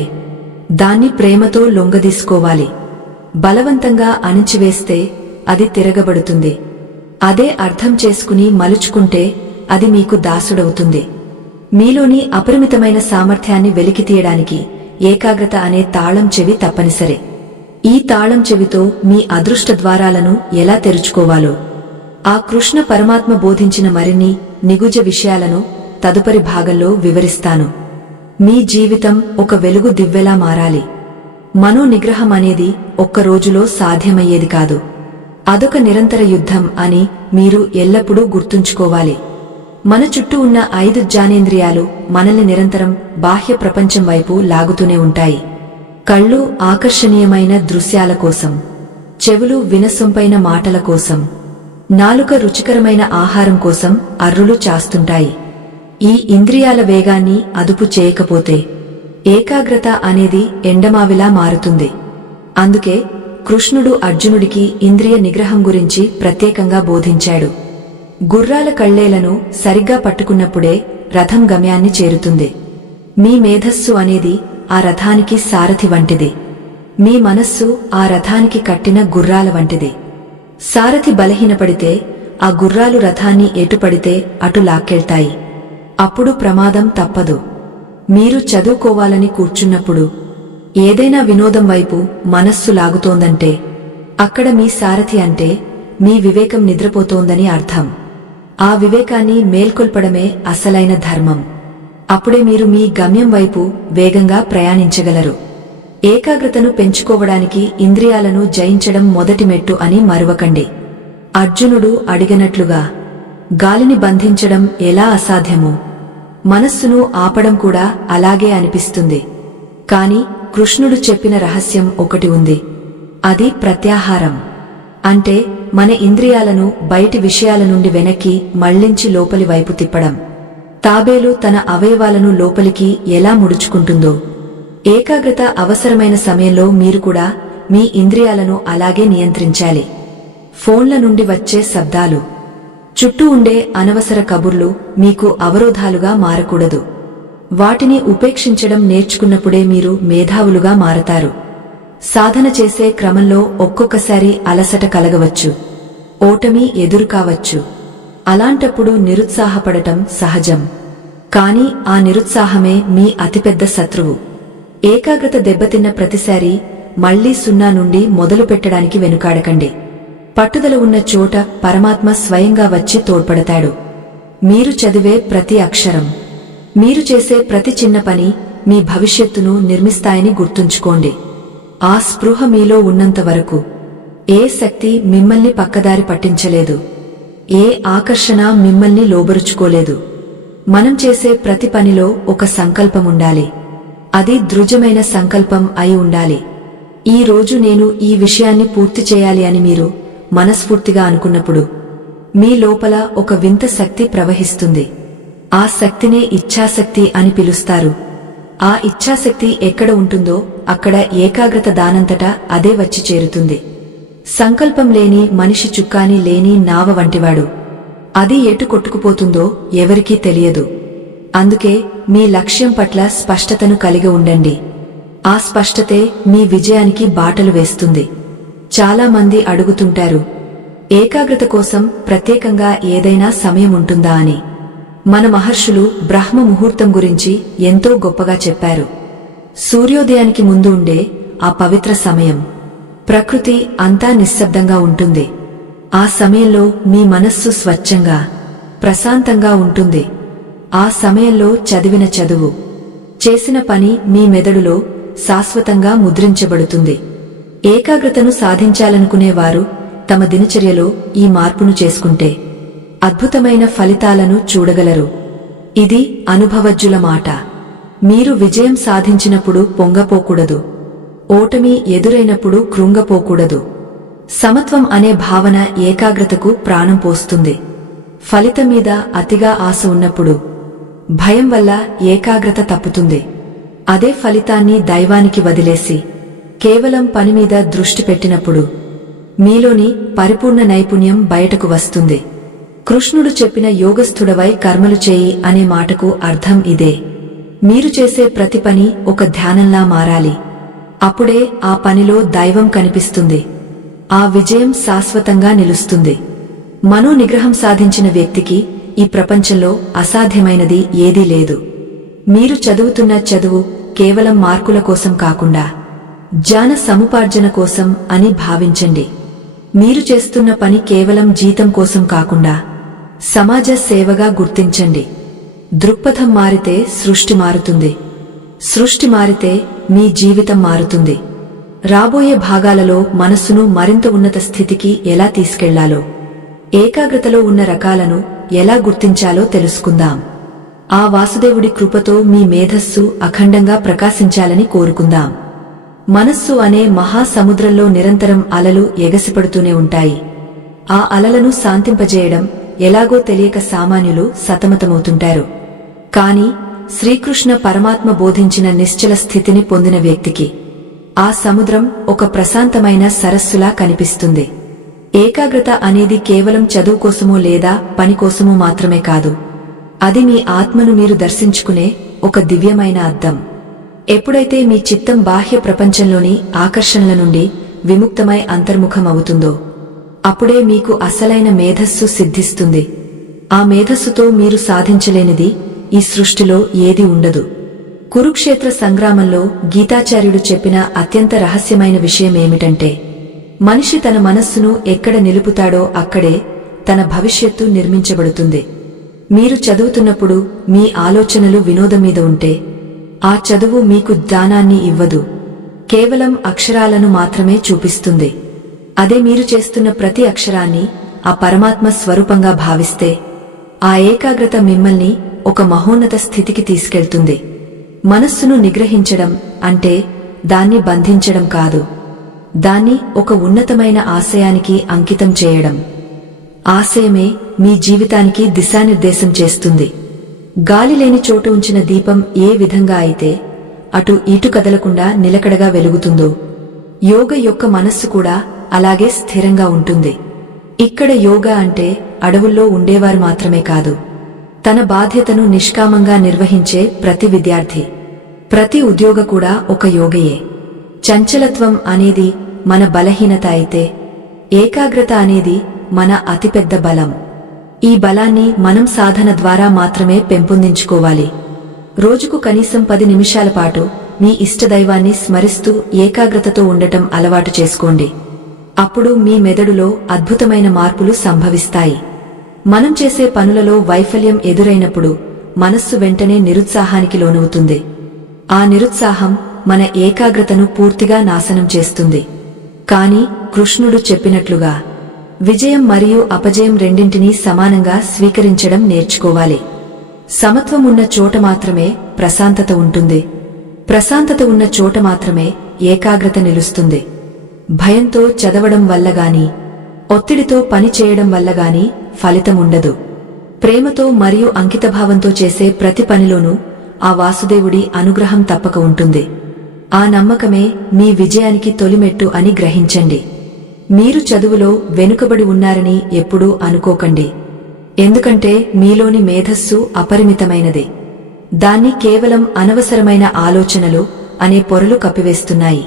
దాన్ని ప్రేమతో లొంగదీసుకోవాలి. బలవంతంగా అణిచివేస్తే అది తిరగబడుతుంది. అదే అర్థం చేసుకుని మలుచుకుంటే అది మీకు దాసుడవుతుంది. మీలోని అపరిమితమైన సామర్థ్యాన్ని వెలికితీయడానికి ఏకాగ్రత అనే తాళం చెవి తప్పనిసరి. ఈ తాళం చెవితో మీ అదృష్ట ద్వారాలను ఎలా తెరుచుకోవాలో ఆ కృష్ణ పరమాత్మ బోధించిన మరిన్ని నిగుజ విషయాలను తదుపరి భాగంలో వివరిస్తాను. మీ జీవితం ఒక వెలుగు దివ్వెలా మారాలి. మనో నిగ్రహం అనేది ఒక్క రోజులో సాధ్యమయ్యేది కాదు. అదొక నిరంతర యుద్ధం అని మీరు ఎల్లప్పుడూ గుర్తుంచుకోవాలి. మన చుట్టూ ఉన్న 5 జ్ఞానేంద్రియాలు మనల్ని నిరంతరం బాహ్య ప్రపంచం వైపు లాగుతూనే ఉంటాయి. కళ్ళు ఆకర్షణీయమైన దృశ్యాల కోసం, చెవులు వినసొంపైన మాటల కోసం, నాలుక రుచికరమైన ఆహారం కోసం అర్రులు చాస్తుంటాయి. ఈ ఇంద్రియాల వేగాన్ని అదుపు చేయకపోతే ఏకాగ్రత అనేది ఎండమావిలా మారుతుంది. అందుకే కృష్ణుడు అర్జునుడికి ఇంద్రియ నిగ్రహం గురించి ప్రత్యేకంగా బోధించాడు. గుర్రాల కళ్ళేలను సరిగ్గా పట్టుకున్నప్పుడే రథం గమ్యాన్ని చేరుతుంది. మీ మేధస్సు అనేది ఆ రథానికి సారథి వంటిది. మీ మనస్సు ఆ రథానికి కట్టిన గుర్రాల వంటిది. సారథి బలహీనపడితే ఆ గుర్రాలు రథాన్ని ఎటుపడితే అటు లాక్కెళ్తాయి. అప్పుడు ప్రమాదం తప్పదు. మీరు చదువుకోవాలని కూర్చున్నప్పుడు ఏదైనా వినోదం వైపు మనస్సు లాగుతోందంటే అక్కడ మీ సారథి అంటే మీ వివేకం నిద్రపోతోందని అర్థం. ఆ వివేకాన్ని మేల్కొల్పడమే అసలైన ధర్మం. అప్పుడే మీరు మీ గమ్యం వైపు వేగంగా ప్రయాణించగలరు. ఏకాగ్రతను పెంచుకోవడానికి ఇంద్రియాలను జయించడం మొదటి మెట్టు అని మరువకండి. అర్జునుడు అడిగినట్లుగా గాలిని బంధించడం ఎలా అసాధ్యమో మనస్సును ఆపడం కూడా అలాగే అనిపిస్తుంది. కాని కృష్ణుడు చెప్పిన రహస్యం ఒకటి ఉంది. అది ప్రత్యాహారం. అంటే మన ఇంద్రియాలను బయటి విషయాల నుండి వెనక్కి మళ్లించి లోపలి వైపు తిప్పడం. తాబేలు తన అవయవాలను లోపలికి ఎలా ముడుచుకుంటుందో ఏకాగ్రత అవసరమైన సమయంలో మీరు కూడా మీ ఇంద్రియాలను అలాగే నియంత్రించాలి. ఫోన్ల నుండి వచ్చే శబ్దాలు, చుట్టూ ఉండే అనవసర కబుర్లు మీకు అవరోధాలుగా మారకూడదు. వాటిని ఉపేక్షించడం నేర్చుకున్నప్పుడే మీరు మేధావులుగా మారతారు. సాధన చేసే క్రమంలో ఒక్కొక్కసారి అలసట కలగవచ్చు, ఓటమి ఎదురుకావచ్చు. అలాంటప్పుడు నిరుత్సాహపడటం సహజం. కాని ఆ నిరుత్సాహమే మీ అతిపెద్ద శత్రువు. ఏకాగ్రత దెబ్బతిన్న ప్రతిసారి మళ్లీ 0 నుండి మొదలు పెట్టడానికి వెనుకాడకండి. పట్టుదల ఉన్న చోట పరమాత్మ స్వయంగా వచ్చి తోడ్పడతాడు. మీరు చదివే ప్రతి అక్షరం, మీరు చేసే ప్రతి చిన్న పని మీ భవిష్యత్తును నిర్మిస్తాయని గుర్తుంచుకోండి. ఆ స్పృహ మీలో ఉన్నంత వరకు ఏ శక్తి మిమ్మల్ని పక్కదారి పట్టించలేదు, ఏ ఆకర్షణ మిమ్మల్ని లోబరుచుకోలేదు. మనం చేసే ప్రతి పనిలో ఒక సంకల్పముండాలి. అది దృఢమైన సంకల్పం అయి ఉండాలి. ఈ రోజు నేను ఈ విషయాన్ని పూర్తి చేయాలి అని మీరు మనస్ఫూర్తిగా అనుకున్నప్పుడు మీ లోపల ఒక వింత శక్తి ప్రవహిస్తుంది. ఆ శక్తినే ఇచ్ఛాశక్తి అని పిలుస్తారు. ఆ ఇచ్ఛాశక్తి ఎక్కడ ఉంటుందో అక్కడ ఏకాగ్రత దానంతటా అదే వచ్చి చేరుతుంది. సంకల్పం లేని మనిషి చుక్కాని లేని నావ వంటివాడు. అది ఎటు కొట్టుకుపోతుందో ఎవరికీ తెలియదు. అందుకే మీ లక్ష్యం పట్ల స్పష్టతను కలిగి ఉండండి. ఆ స్పష్టతే మీ విజయానికి బాటలు వేస్తుంది. చాలా మంది అడుగుతుంటారు, ఏకాగ్రత కోసం ప్రత్యేకంగా ఏదైనా సమయం ఉంటుందా అని. మన మహర్షులు బ్రహ్మ ముహూర్తం గురించి ఎంతో గొప్పగా చెప్పారు. సూర్యోదయానికి ముందు ఉండే ఆ పవిత్ర సమయం. ప్రకృతి అంతా నిశ్శబ్దంగా ఉంటుంది. ఆ సమయంలో మీ మనస్సు స్వచ్ఛంగా ప్రశాంతంగా ఉంటుంది. ఆ సమయంలో చదివిన చదువు, చేసిన పని మీ మెదడులో శాశ్వతంగా ముద్రించబడుతుంది. ఏకాగ్రతను సాధించాలనుకునేవారు తమ దినచర్యలో ఈ మార్పును చేసుకుంటే అద్భుతమైన ఫలితాలను చూడగలరు. ఇది అనుభవజ్జుల మాట. మీరు విజయం సాధించినప్పుడు పొంగపోకూడదు. ఓటమి ఎదురైనప్పుడు కృంగపోకూడదు. సమత్వం అనే భావన ఏకాగ్రతకు ప్రాణం పోస్తుంది. ఫలితం మీద అతిగా ఆశ ఉన్నప్పుడు భయం వల్ల ఏకాగ్రత తప్పుతుంది. అదే ఫలితాన్ని దైవానికి వదిలేసి కేవలం పనిమీద దృష్టి పెట్టినప్పుడు మీలోని పరిపూర్ణ నైపుణ్యం బయటకు వస్తుంది. కృష్ణుడు చెప్పిన యోగస్థుడవై కర్మలు చేయి అనే మాటకు అర్థం ఇదే. మీరు చేసే ప్రతి పని ఒక ధ్యానంలా మారాలి. అప్పుడే ఆ పనిలో దైవం కనిపిస్తుంది. ఆ విజయం శాశ్వతంగా నిలుస్తుంది. మనో నిగ్రహం సాధించిన వ్యక్తికి ఈ ప్రపంచంలో అసాధ్యమైనది ఏదీ లేదు. మీరు చదువుతున్న చదువు కేవలం మార్కుల కోసం కాకుండా జ్ఞాన సముపార్జన కోసం అని భావించండి. మీరు చేస్తున్న పని కేవలం జీతం కోసం కాకుండా సమాజ సేవగా గుర్తించండి. దృక్పథం మారితే సృష్టి మారుతుంది. సృష్టి మారితే మీ జీవితం మారుతుంది. రాబోయే భాగాలలో మనస్సును మరింత ఉన్నత స్థితికి ఎలా తీసుకెళ్లాలో, ఏకాగ్రతలో ఉన్న రకాలను ఎలా గుర్తించాలో తెలుసుకుందాం. ఆ వాసుదేవుడి కృపతో మీ మేధస్సు అఖండంగా ప్రకాశించాలని కోరుకుందాం. మనస్సు అనే మహాసముద్రంలో నిరంతరం అలలు ఎగసిపడుతూనే ఉంటాయి. ఆ అలలను శాంతింపజేయడం ఎలాగో తెలియక సామాన్యులు సతమతమవుతుంటారు. కాని శ్రీకృష్ణ పరమాత్మ బోధించిన నిశ్చల స్థితిని పొందిన వ్యక్తికి ఆ సముద్రం ఒక ప్రశాంతమైన సరస్సులా కనిపిస్తుంది. ఏకాగ్రత అనేది కేవలం చదువు కోసమో లేదా పని కోసమో మాత్రమే కాదు. అది మీ ఆత్మను మీరు దర్శించుకునే ఒక దివ్యమైన అద్దం. ఎప్పుడైతే మీ చిత్తం బాహ్య ప్రపంచంలోని ఆకర్షణల నుండి విముక్తమై అంతర్ముఖం అవుతుందో అప్పుడే మీకు అసలైన మేధస్సు సిద్ధిస్తుంది. ఆ మేధస్సుతో మీరు సాధించలేనిది ఈ సృష్టిలో ఏదీ ఉండదు. కురుక్షేత్ర సంగ్రామంలో గీతాచార్యుడు చెప్పిన అత్యంత రహస్యమైన విషయమేమిటంటే, మనిషి తన మనస్సును ఎక్కడ నిలుపుతాడో అక్కడే తన భవిష్యత్తు నిర్మించబడుతుంది. మీరు చదువుతున్నప్పుడు మీ ఆలోచనలు వినోదం మీద ఉంటే ఆ చదువు మీకు జ్ఞానాన్ని ఇవ్వదు, కేవలం అక్షరాలను మాత్రమే చూపిస్తుంది. అదే మీరు చేస్తున్న ప్రతి అక్షరాన్ని ఆ పరమాత్మ స్వరూపంగా భావిస్తే ఆ ఏకాగ్రత మిమ్మల్ని ఒక మహోన్నత స్థితికి తీసుకెళ్తుంది. మనస్సును నిగ్రహించడం అంటే దాన్ని బంధించడం కాదు, దాన్ని ఒక ఉన్నతమైన ఆశయానికి అంకితం చేయడం. ఆశయమే మీ జీవితానికి దిశానిర్దేశం చేస్తుంది. గాలి లేని చోటు ఉంచిన దీపం ఏ విధంగా అయితే అటు ఇటు కదలకుండా నిలకడగా వెలుగుతుందో, యోగ యొక్క మనస్సు కూడా అలాగే స్థిరంగా ఉంటుంది. ఇక్కడ యోగా అంటే అడవుల్లో ఉండేవారు మాత్రమే కాదు, తన బాధ్యతను నిష్కామంగా నిర్వహించే ప్రతి విద్యార్థి, ప్రతి ఉద్యోగ కూడా ఒక యోగయే. చంచలత్వం అనేది మన బలహీనత అయితే ఏకాగ్రత అనేది మన అతిపెద్ద బలం. ఈ బలాన్ని మనం సాధన ద్వారా మాత్రమే పెంపొందించుకోవాలి. రోజుకు కనీసం 10 నిమిషాల పాటు మీ ఇష్టదైవాన్ని స్మరిస్తూ ఏకాగ్రతతో ఉండటం అలవాటు చేసుకోండి. అప్పుడు మీ మెదడులో అద్భుతమైన మార్పులు సంభవిస్తాయి. మనం చేసే పనులలో వైఫల్యం ఎదురైనప్పుడు మనస్సు వెంటనే నిరుత్సాహానికి లోనవుతుంది. ఆ నిరుత్సాహం మన ఏకాగ్రతను పూర్తిగా నాశనం చేస్తుంది. కాని కృష్ణుడు చెప్పినట్లుగా విజయం మరియు అపజయం రెండింటినీ సమానంగా స్వీకరించడం నేర్చుకోవాలి. సమత్వం ఉన్న చోట మాత్రమే ప్రశాంతత ఉంటుంది. ప్రశాంతత ఉన్న చోట మాత్రమే ఏకాగ్రత నిలుస్తుంది. భయంతో చదవడం వల్ల గాని, ఒత్తిడితో పని చేయడం వల్ల గాని ఫలితముండదు. ప్రేమతో మరియు అంకితభావంతో చేసే ప్రతి పనిలోనూ ఆ వాసుదేవుడి అనుగ్రహం తప్పక ఉంటుంది. ఆ నమ్మకమే మీ విజయానికి తొలిమెట్టు అని గ్రహించండి. మీరు చదువులో వెనుకబడి ఉన్నారని ఎప్పుడూ అనుకోకండి. ఎందుకంటే మీలోని మేధస్సు అపరిమితమైనది. దాన్ని కేవలం అనవసరమైన ఆలోచనలు అనే పొరలు కప్పివేస్తున్నాయి.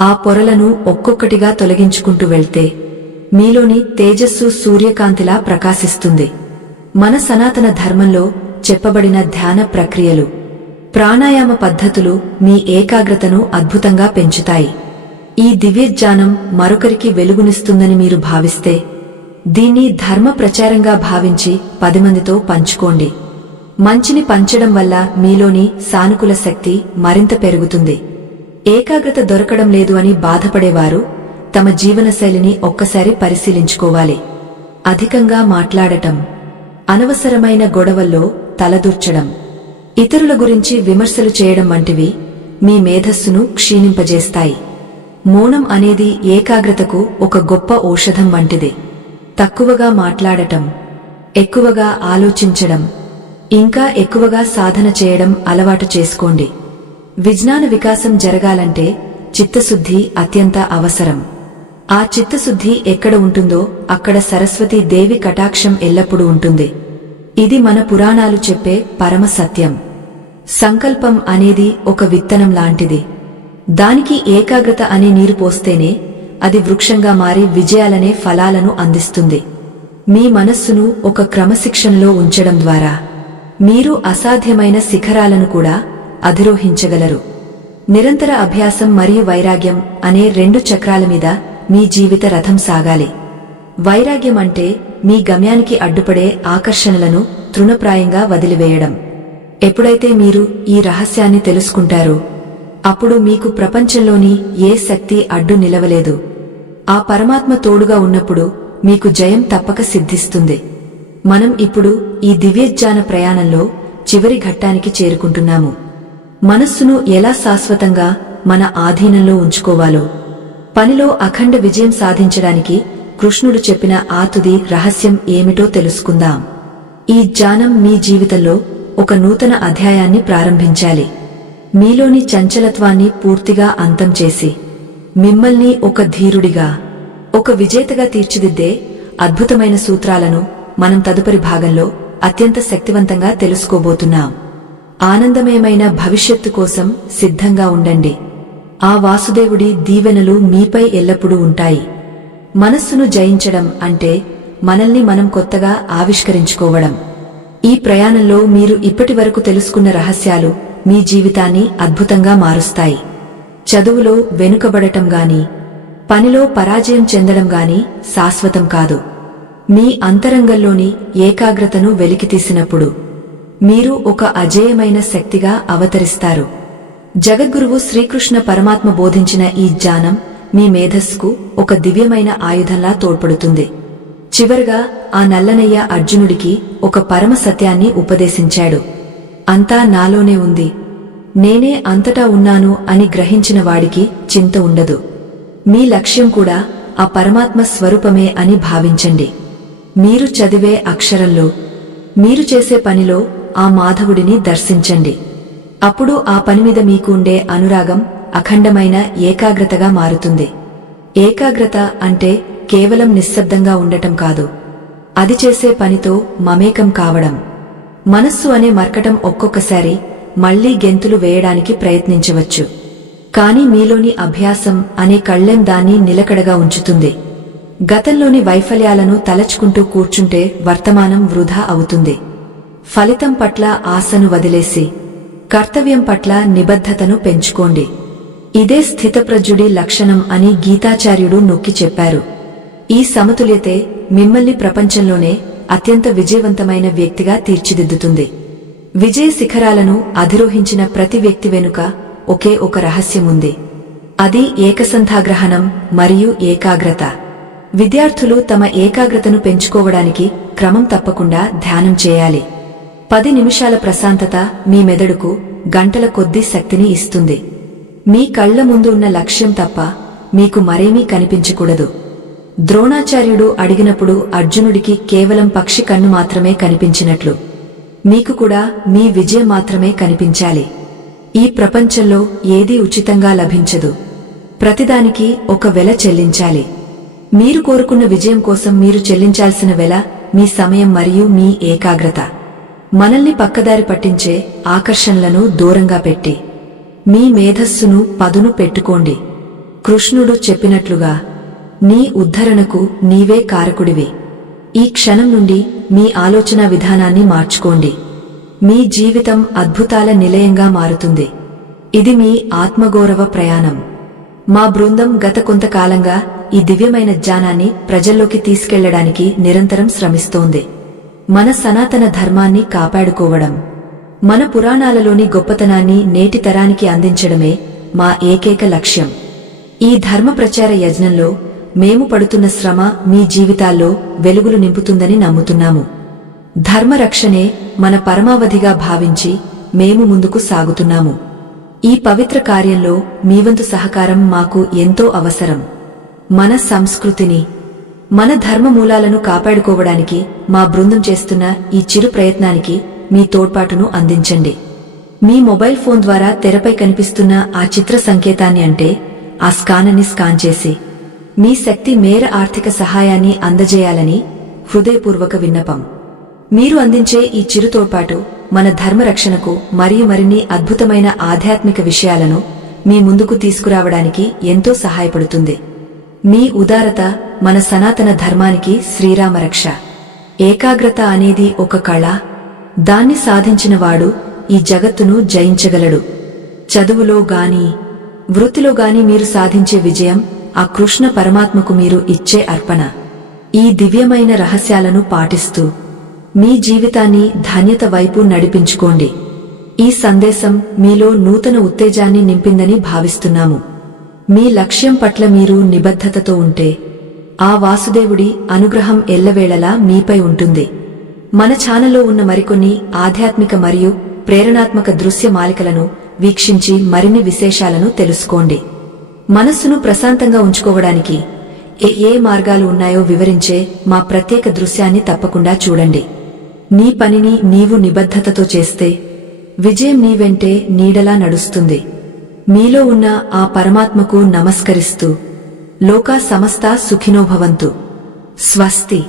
ఆ పొరలను ఒక్కొక్కటిగా తొలగించుకుంటూ వెళ్తే మీలోని తేజస్సు సూర్యకాంతిలా ప్రకాశిస్తుంది. మన సనాతన ధర్మంలో చెప్పబడిన ధ్యాన ప్రక్రియలు, ప్రాణాయామ పద్ధతులు మీ ఏకాగ్రతను అద్భుతంగా పెంచుతాయి. ఈ దివ్యజ్ఞానం మరొకరికి వెలుగునిస్తుందని మీరు భావిస్తే దీన్ని ధర్మ ప్రచారంగా భావించి 10 మందితో పంచుకోండి. మంచిని పంచడం వల్ల మీలోని సానుకూల శక్తి మరింత పెరుగుతుంది. ఏకాగ్రత దొరకడం లేదు అని బాధపడేవారు తమ జీవనశైలిని ఒక్కసారి పరిశీలించుకోవాలి. అధికంగా మాట్లాడటం, అనవసరమైన గొడవల్లో తలదూర్చడం, ఇతరుల గురించి విమర్శలు చేయడం వంటివి మీ మేధస్సును క్షీణింపజేస్తాయి. మౌనం అనేది ఏకాగ్రతకు ఒక గొప్ప ఔషధం వంటిది. తక్కువగా మాట్లాడటం, ఎక్కువగా ఆలోచించడం, ఇంకా ఎక్కువగా సాధన చేయడం అలవాటు చేసుకోండి. విజ్ఞాన వికాసం జరగాలంటే చిత్తశుద్ధి అత్యంత అవసరం. ఆ చిత్తశుద్ధి ఎక్కడ ఉంటుందో అక్కడ సరస్వతీ దేవి కటాక్షం ఎల్లప్పుడూ ఉంటుంది. ఇది మన పురాణాలు చెప్పే పరమ సత్యం. సంకల్పం అనేది ఒక విత్తనం లాంటిది. దానికి ఏకాగ్రత అనే నీరు పోస్తేనే అది వృక్షంగా మారి విజయాలనే ఫలాలను అందిస్తుంది. మీ మనస్సును ఒక క్రమశిక్షణలో ఉంచడం ద్వారా మీరు అసాధ్యమైన శిఖరాలను కూడా అధిరోహించగలరు. నిరంతర అభ్యాసం మరియు వైరాగ్యం అనే 2 చక్రాల మీద మీ జీవిత రథం సాగాలి. వైరాగ్యం అంటే మీ గమ్యానికి అడ్డుపడే ఆకర్షణలను తృణప్రాయంగా వదిలివేయడం. ఎప్పుడైతే మీరు ఈ రహస్యాన్ని తెలుసుకుంటారో అప్పుడు మీకు ప్రపంచంలోని ఏ శక్తి అడ్డు నిలవలేదు. ఆ పరమాత్మ తోడుగా ఉన్నప్పుడు మీకు జయం తప్పక సిద్ధిస్తుంది. మనం ఇప్పుడు ఈ దివ్యజ్ఞాన ప్రయాణంలో చివరి ఘట్టానికి చేరుకుంటున్నాము. మనస్సును ఎలా శాశ్వతంగా మన ఆధీనంలో ఉంచుకోవాలో, పనిలో అఖండ విజయం సాధించడానికి కృష్ణుడు చెప్పిన ఆ తుది రహస్యం ఏమిటో తెలుసుకుందాం. ఈ జ్ఞానం మీ జీవితంలో ఒక నూతన అధ్యాయాన్ని ప్రారంభించాలి. మీలోని చంచలత్వాన్ని పూర్తిగా అంతం చేసి మిమ్మల్ని ఒక ధీరుడిగా, ఒక విజేతగా తీర్చిదిద్దే అద్భుతమైన సూత్రాలను మనం తదుపరి భాగంలో అత్యంత శక్తివంతంగా తెలుసుకోబోతున్నాం. ఆనందమయమైన భవిష్యత్తు కోసం సిద్ధంగా ఉండండి. ఆ వాసుదేవుడి దీవెనలు మీపై ఎల్లప్పుడూ ఉంటాయి. మనస్సును జయించడం అంటే మనల్ని మనం కొత్తగా ఆవిష్కరించుకోవడం. ఈ ప్రయాణంలో మీరు ఇప్పటివరకు తెలుసుకున్న రహస్యాలు మీ జీవితాన్ని అద్భుతంగా మారుస్తాయి. చదువులో వెనుకబడటం గాని, పనిలో పరాజయం చెందడం గాని శాశ్వతం కాదు. మీ అంతరంగంలోని ఏకాగ్రతను వెలికితీసినప్పుడు మీరు ఒక అజేయమైన శక్తిగా అవతరిస్తారు. జగద్గురువు శ్రీకృష్ణ పరమాత్మ బోధించిన ఈ జ్ఞానం మీ మేధస్సుకు ఒక దివ్యమైన ఆయుధంలా తోడ్పడుతుంది. చివరగా ఆ నల్లనయ్య అర్జునుడికి ఒక పరమ సత్యాన్ని ఉపదేశించాడు. అంతా నాలోనే ఉంది, నేనే అంతటా ఉన్నాను అని గ్రహించిన వాడికి చింత ఉండదు. మీ లక్ష్యం కూడా ఆ పరమాత్మ స్వరూపమే అని భావించండి. మీరు చదివే అక్షరంలో, మీరు చేసే పనిలో ఆ మాధవుడిని దర్శించండి. అప్పుడు ఆ పనిమీద మీకు ఉండే అనురాగం అఖండమైన ఏకాగ్రతగా మారుతుంది. ఏకాగ్రత అంటే కేవలం నిశ్శబ్దంగా ఉండటం కాదు, అది చేసే పనితో మమేకం కావడం. మనస్సు అనే మర్కటం ఒక్కొక్కసారి మళ్లీ గెంతులు వేయడానికి ప్రయత్నించవచ్చు, కాని మీలోని అభ్యాసం అనే కళ్ళెం దాన్ని నిలకడగా ఉంచుతుంది. గతంలోని వైఫల్యాలను తలచుకుంటూ కూర్చుంటే వర్తమానం వృధా అవుతుంది. ఫలితం పట్ల ఆశను వదిలేసి కర్తవ్యం పట్ల నిబద్ధతను పెంచుకోండి. ఇదే స్థితప్రజ్ఞుడి లక్షణం అని గీతాచార్యుడు నొక్కి చెప్పారు. ఈ సమతుల్యతే మిమ్మల్ని ప్రపంచంలోనే అత్యంత విజయవంతమైన వ్యక్తిగా తీర్చిదిద్దుతుంది. విజయ శిఖరాలను అధిరోహించిన ప్రతి వ్యక్తి వెనుక ఒకే ఒక రహస్యముంది. అది ఏకసంధాగ్రహణం మరియు ఏకాగ్రత. విద్యార్థులు తమ ఏకాగ్రతను పెంచుకోవడానికి క్రమం తప్పకుండా ధ్యానం చేయాలి. 10 నిమిషాల ప్రశాంతత మీ మెదడుకు గంటల కొద్దీ శక్తిని ఇస్తుంది. మీ కళ్ల ముందు ఉన్న లక్ష్యం తప్ప మీకు మరేమీ కనిపించకూడదు. ద్రోణాచార్యుడు అడిగినప్పుడు అర్జునుడికి కేవలం పక్షి కన్ను మాత్రమే కనిపించినట్లు మీకు కూడా మీ విజయం మాత్రమే కనిపించాలి. ఈ ప్రపంచంలో ఏదీ ఉచితంగా లభించదు. ప్రతిదానికి ఒక వెల చెల్లించాలి. మీరు కోరుకున్న విజయం కోసం మీరు చెల్లించాల్సిన వెల మీ సమయం మరియు మీ ఏకాగ్రత. మనల్ని పక్కదారి పట్టించే ఆకర్షణలను దూరంగా పెట్టి మీ మేధస్సును పదును పెట్టుకోండి. కృష్ణుడు చెప్పినట్లుగా నీ ఉద్ధరణకు నీవే కారకుడివి. ఈ క్షణం నుండి మీ ఆలోచన విధానాన్ని మార్చుకోండి. మీ జీవితం అద్భుతాల నిలయంగా మారుతుంది. ఇది మీ ఆత్మగౌరవ ప్రయాణం. మా బృందం గత కొంతకాలంగా ఈ దివ్యమైన జ్ఞానాన్ని ప్రజల్లోకి తీసుకెళ్లడానికి నిరంతరం శ్రమిస్తోంది. మన సనాతన ధర్మాన్ని కాపాడుకోవడం, మన పురాణాలలోని గొప్పతనాన్ని నేటి తరానికి అందించడమే మా ఏకైక లక్ష్యం. ఈ ధర్మ ప్రచార యజ్ఞంలో మేము పడుతున్న శ్రమ మీ జీవితాల్లో వెలుగులు నింపుతుందని నమ్ముతున్నాము. ధర్మరక్షణే మన పరమావధిగా భావించి మేము ముందుకు సాగుతున్నాము. ఈ పవిత్ర కార్యంలో మీవంతు సహకారం మాకు ఎంతో అవసరం. మన సంస్కృతిని, మన ధర్మమూలాలను కాపాడుకోవడానికి మా బృందం చేస్తున్న ఈ చిరు ప్రయత్నానికి మీ తోడ్పాటును అందించండి. మీ మొబైల్ ఫోన్ ద్వారా తెరపై కనిపిస్తున్న ఆ చిత్ర సంకేతాన్ని అంటే ఆ స్కానర్ని స్కాన్ చేసి మీ శక్తి మేర ఆర్థిక సహాయాన్ని అందజేయాలని హృదయపూర్వక విన్నపం. మీరు అందించే ఈ చిరు తోడ్పాటు మన ధర్మరక్షణకు మరియు మరిన్ని అద్భుతమైన ఆధ్యాత్మిక విషయాలను మీ ముందుకు తీసుకురావడానికి ఎంతో సహాయపడుతుంది. మీ ఉదారత మన సనాతన ధర్మానికి శ్రీరామరక్ష. ఏకాగ్రత అనేది ఒక కళ. దాన్ని సాధించినవాడు ఈ జగత్తును జయించగలడు. చదువులో గాని వృత్తిలో గాని మీరు సాధించే విజయం ఆ కృష్ణ పరమాత్మకు మీరు ఇచ్చే అర్పణ. ఈ దివ్యమైన రహస్యాలను పాటిస్తూ మీ జీవితాన్ని ధన్యత వైపు నడిపించుకోండి. ఈ సందేశం మీలో నూతన ఉత్తేజాన్ని నింపిందని భావిస్తున్నాము. మీ లక్ష్యం పట్ల మీరు నిబద్ధతతో ఉంటే ఆ వాసుదేవుడి అనుగ్రహం ఎల్లవేళలా మీపై ఉంటుంది. మన ఛానల్లో ఉన్న మరికొన్ని ఆధ్యాత్మిక మరియు ప్రేరణాత్మక దృశ్య మాలికలను వీక్షించి మరిన్ని విశేషాలను తెలుసుకోండి. మనస్సును ప్రశాంతంగా ఉంచుకోవడానికి ఏ మార్గాలు ఉన్నాయో వివరించే మా ప్రత్యేక దృశ్యాన్ని తప్పకుండా చూడండి. నీ పనిని నీవు నిబద్ధతతో చేస్తే విజయం నీ వెంటే నీడలా నడుస్తుంది. మీలో ఉన్న ఆ పరమాత్మకు నమస్కరిస్తూ లోకా సమస్తా సుఖినో భవంతు. స్వస్తి.